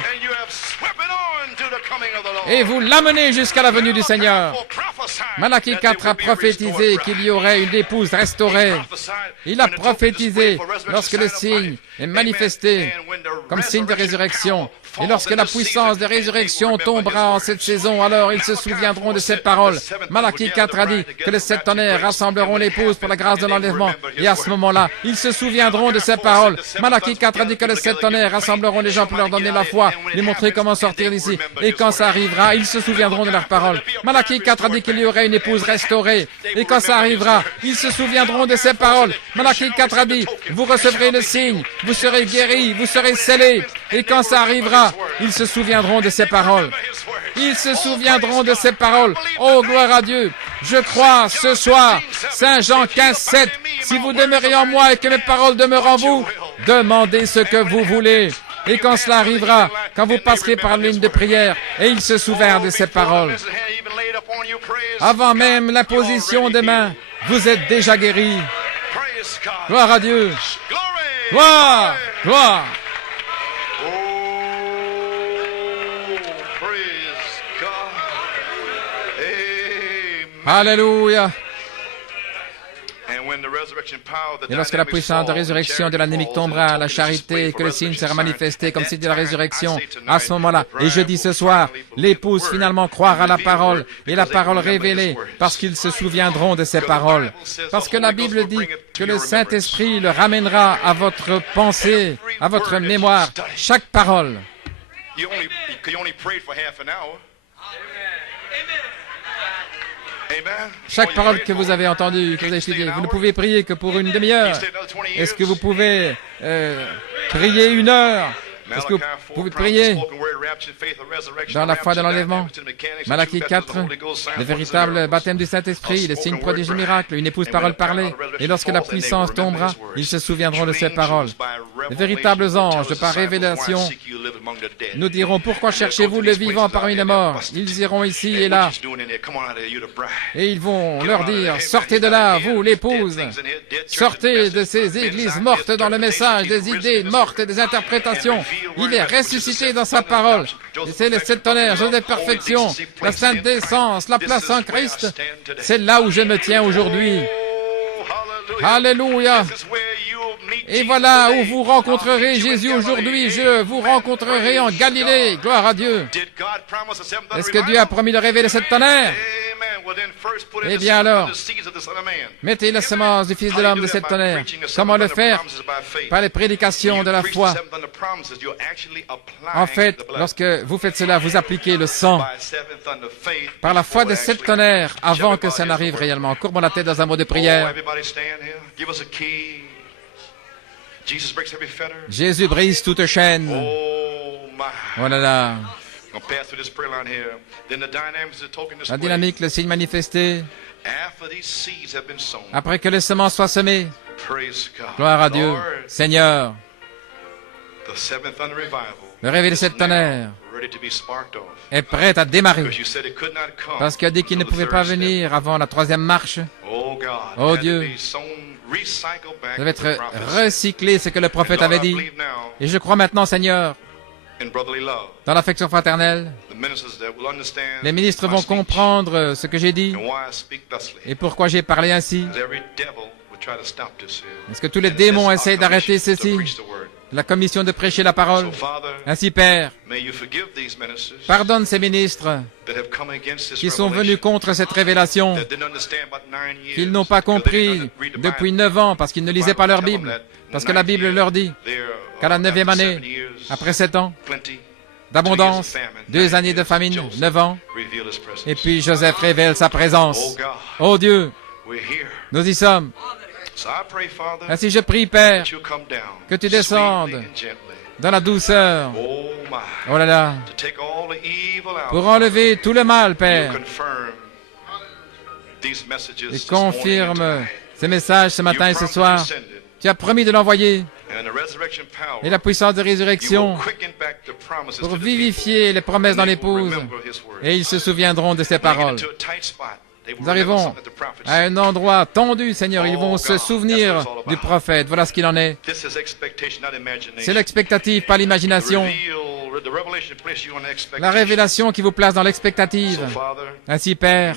Et vous l'amenez jusqu'à la venue du Seigneur. Malachie 4 a prophétisé qu'il y aurait une épouse restaurée. Il a prophétisé lorsque le signe est manifesté comme signe de résurrection. Et lorsque la puissance de résurrection tombera en cette saison, alors ils se souviendront de cette parole. Malachie 4 a dit que les 7 tonnerres rassembleront l'épouse pour la grâce de l'enlèvement. Et à ce moment-là, ils se souviendront de cette parole. Malachie 4 a dit que les 7 tonnerres rassembleront les gens pour leur donner la foi, lui montrer comment sortir d'ici. Et quand ça arrivera, ils se souviendront de leur parole. Malachie 4 a dit qu'il y aurait une épouse restaurée. Et quand ça arrivera, ils se souviendront de ces paroles. Malachie 4 a dit, vous recevrez le signe, vous serez guéris, vous serez scellés. Et quand ça arrivera, ils se souviendront de ces paroles. Ils se souviendront de ces paroles. Oh, gloire à Dieu. Je crois ce soir, Saint Jean 15, 7, si vous demeurez en moi et que mes paroles demeurent en vous, demandez ce que vous voulez. Et quand cela arrivera, quand vous passerez par l'une de prière, et ils se souviennent de ces paroles. Avant même l'imposition des mains, vous êtes déjà guéris. Gloire à Dieu. Gloire, gloire. Et lorsque la puissance de résurrection de l'ennemi tombera, la charité, que le signe sera manifesté comme signe de la résurrection, à ce moment-là, et je dis ce soir, l'épouse finalement croira à la parole, et la parole révélée, parce qu'ils se souviendront de ces paroles. Parce que la Bible dit que le Saint-Esprit le ramènera à votre pensée, à votre mémoire, chaque parole. Chaque parole que vous avez entendue, que vous avez étudiée, vous ne pouvez prier que pour une demi-heure. Est-ce que vous pouvez prier une heure? Est-ce que vous pouvez prier dans la foi de l'enlèvement? Malachie 4, le véritable baptême du Saint-Esprit, les signes, prodiges et miracles, une épouse parole parlée. Et lorsque la puissance tombera, ils se souviendront de ces paroles. Les véritables anges, par révélation, nous diront, pourquoi cherchez-vous le vivant parmi les morts? Ils iront ici et là. Et ils vont leur dire, sortez de là, vous, l'épouse. Sortez de ces églises mortes dans le message, des idées mortes, des interprétations. Il est ressuscité dans sa parole. Et c'est le sept tonnerres, Joseph perfection, la sainte décence, la place en Christ. C'est là où je me tiens aujourd'hui. Alléluia. Et voilà où vous rencontrerez Jésus aujourd'hui. Je vous rencontrerai en Galilée. Gloire à Dieu. Est-ce que Dieu a promis de révéler cette tonnerre? Eh bien alors, mettez la semence du Fils de l'homme de cette tonnerre. Comment le faire? Par les prédications de la foi. En fait, lorsque vous faites cela, vous appliquez le sang par la foi de cette tonnerre avant que ça n'arrive réellement. Courbons la tête dans un mot de prière. Jésus brise toute chaîne. Oh là là. La dynamique, le signe manifesté. Après que les semences soient semées. Gloire à Dieu. Seigneur, le réveil de cette tonnerre est prêt à démarrer. Parce qu'il a dit qu'il ne pouvait pas venir avant la troisième marche. Oh Dieu, ça devait être recyclé, ce que le prophète avait dit. Et je crois maintenant, Seigneur, dans l'affection fraternelle, les ministres vont comprendre ce que j'ai dit et pourquoi j'ai parlé ainsi. Est-ce que tous les démons essayent d'arrêter ceci? La commission de prêcher la parole. Ainsi, Père, pardonne ces ministres qui sont venus contre cette révélation, qu'ils n'ont pas compris depuis 9 ans parce qu'ils ne lisaient pas leur Bible, parce que la Bible leur dit qu'à la 9e année, après 7 ans d'abondance, 2 années de famine, 9 ans, et puis Joseph révèle sa présence. Oh Dieu, nous y sommes. Ainsi je prie, Père, que tu descendes dans la douceur, oh là là, pour enlever tout le mal, Père, et confirme ces messages ce matin et ce soir. Tu as promis de l'envoyer, et la puissance de résurrection pour vivifier les promesses dans l'épouse, et ils se souviendront de ces paroles. Nous arrivons à un endroit tendu, Seigneur. Ils vont se souvenir du prophète. Voilà ce qu'il en est. C'est l'expectative, pas l'imagination. La révélation qui vous place dans l'expectative. Ainsi, Père,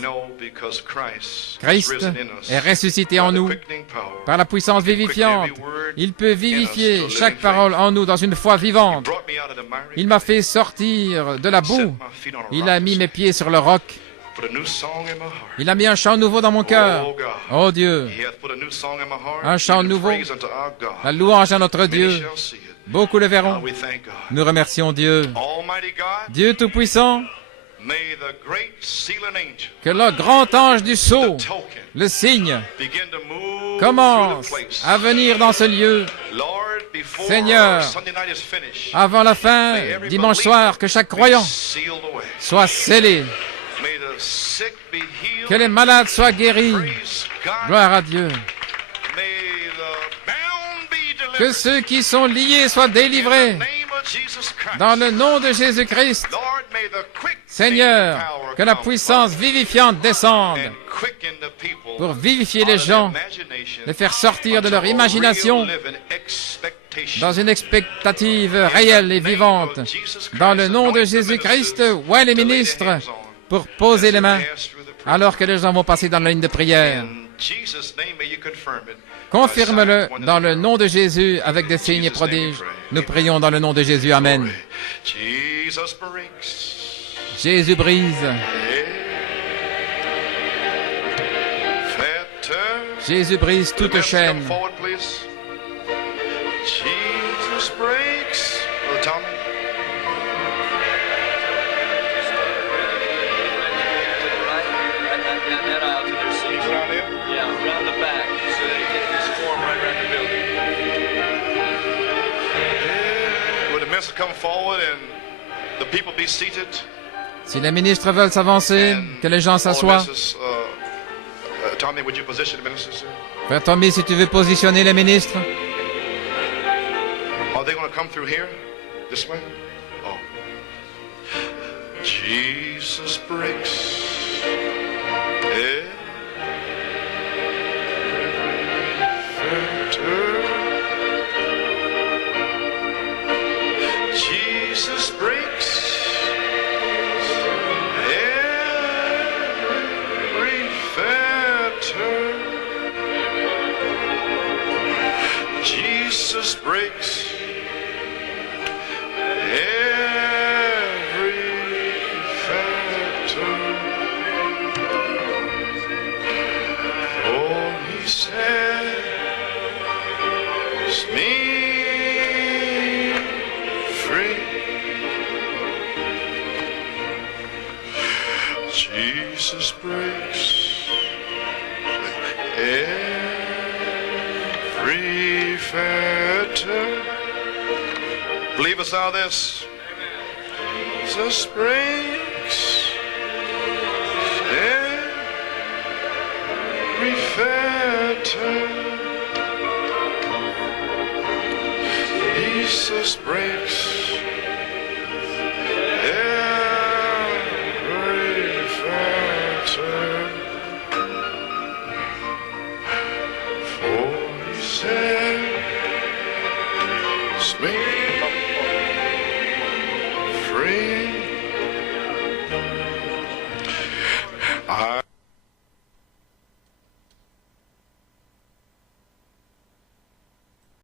Christ est ressuscité en nous par la puissance vivifiante. Il peut vivifier chaque parole en nous dans une foi vivante. Il m'a fait sortir de la boue. Il a mis mes pieds sur le roc. Il a mis un chant nouveau dans mon cœur. Oh Dieu, un chant nouveau, la louange à notre Dieu. Beaucoup le verront. Nous remercions Dieu. Dieu Tout-Puissant, que le grand ange du sceau, le signe, commence à venir dans ce lieu. Seigneur, avant la fin, dimanche soir, que chaque croyant soit scellé. Que les malades soient guéris. Gloire à Dieu. Que ceux qui sont liés soient délivrés. Dans le nom de Jésus-Christ. Seigneur, que la puissance vivifiante descende pour vivifier les gens, les faire sortir de leur imagination dans une expectative réelle et vivante. Dans le nom de Jésus-Christ, ouais les ministres, pour poser les mains, alors que les gens vont passer dans la ligne de prière. Confirme-le dans le nom de Jésus avec des signes et prodiges. Nous prions dans le nom de Jésus. Amen. Jésus brise. Jésus brise toute chaîne. Jesus breaks. Brother Tommy. Come forward and the people be seated. Si les ministres veulent s'avancer, que les gens s'assoient. Tommy, would you position the ministers, sir? Frère Tommy, si tu veux positionner les ministres. Are they going to come through here? This way? Oh. Jesus breaks. Jesus breaks every fetter. Jesus breaks every fetter. Oh, he sets me free. Jesus breaks every fetter. Believe us out of this. Jesus breaks every fetter. Jesus breaks every fetter. For he says me.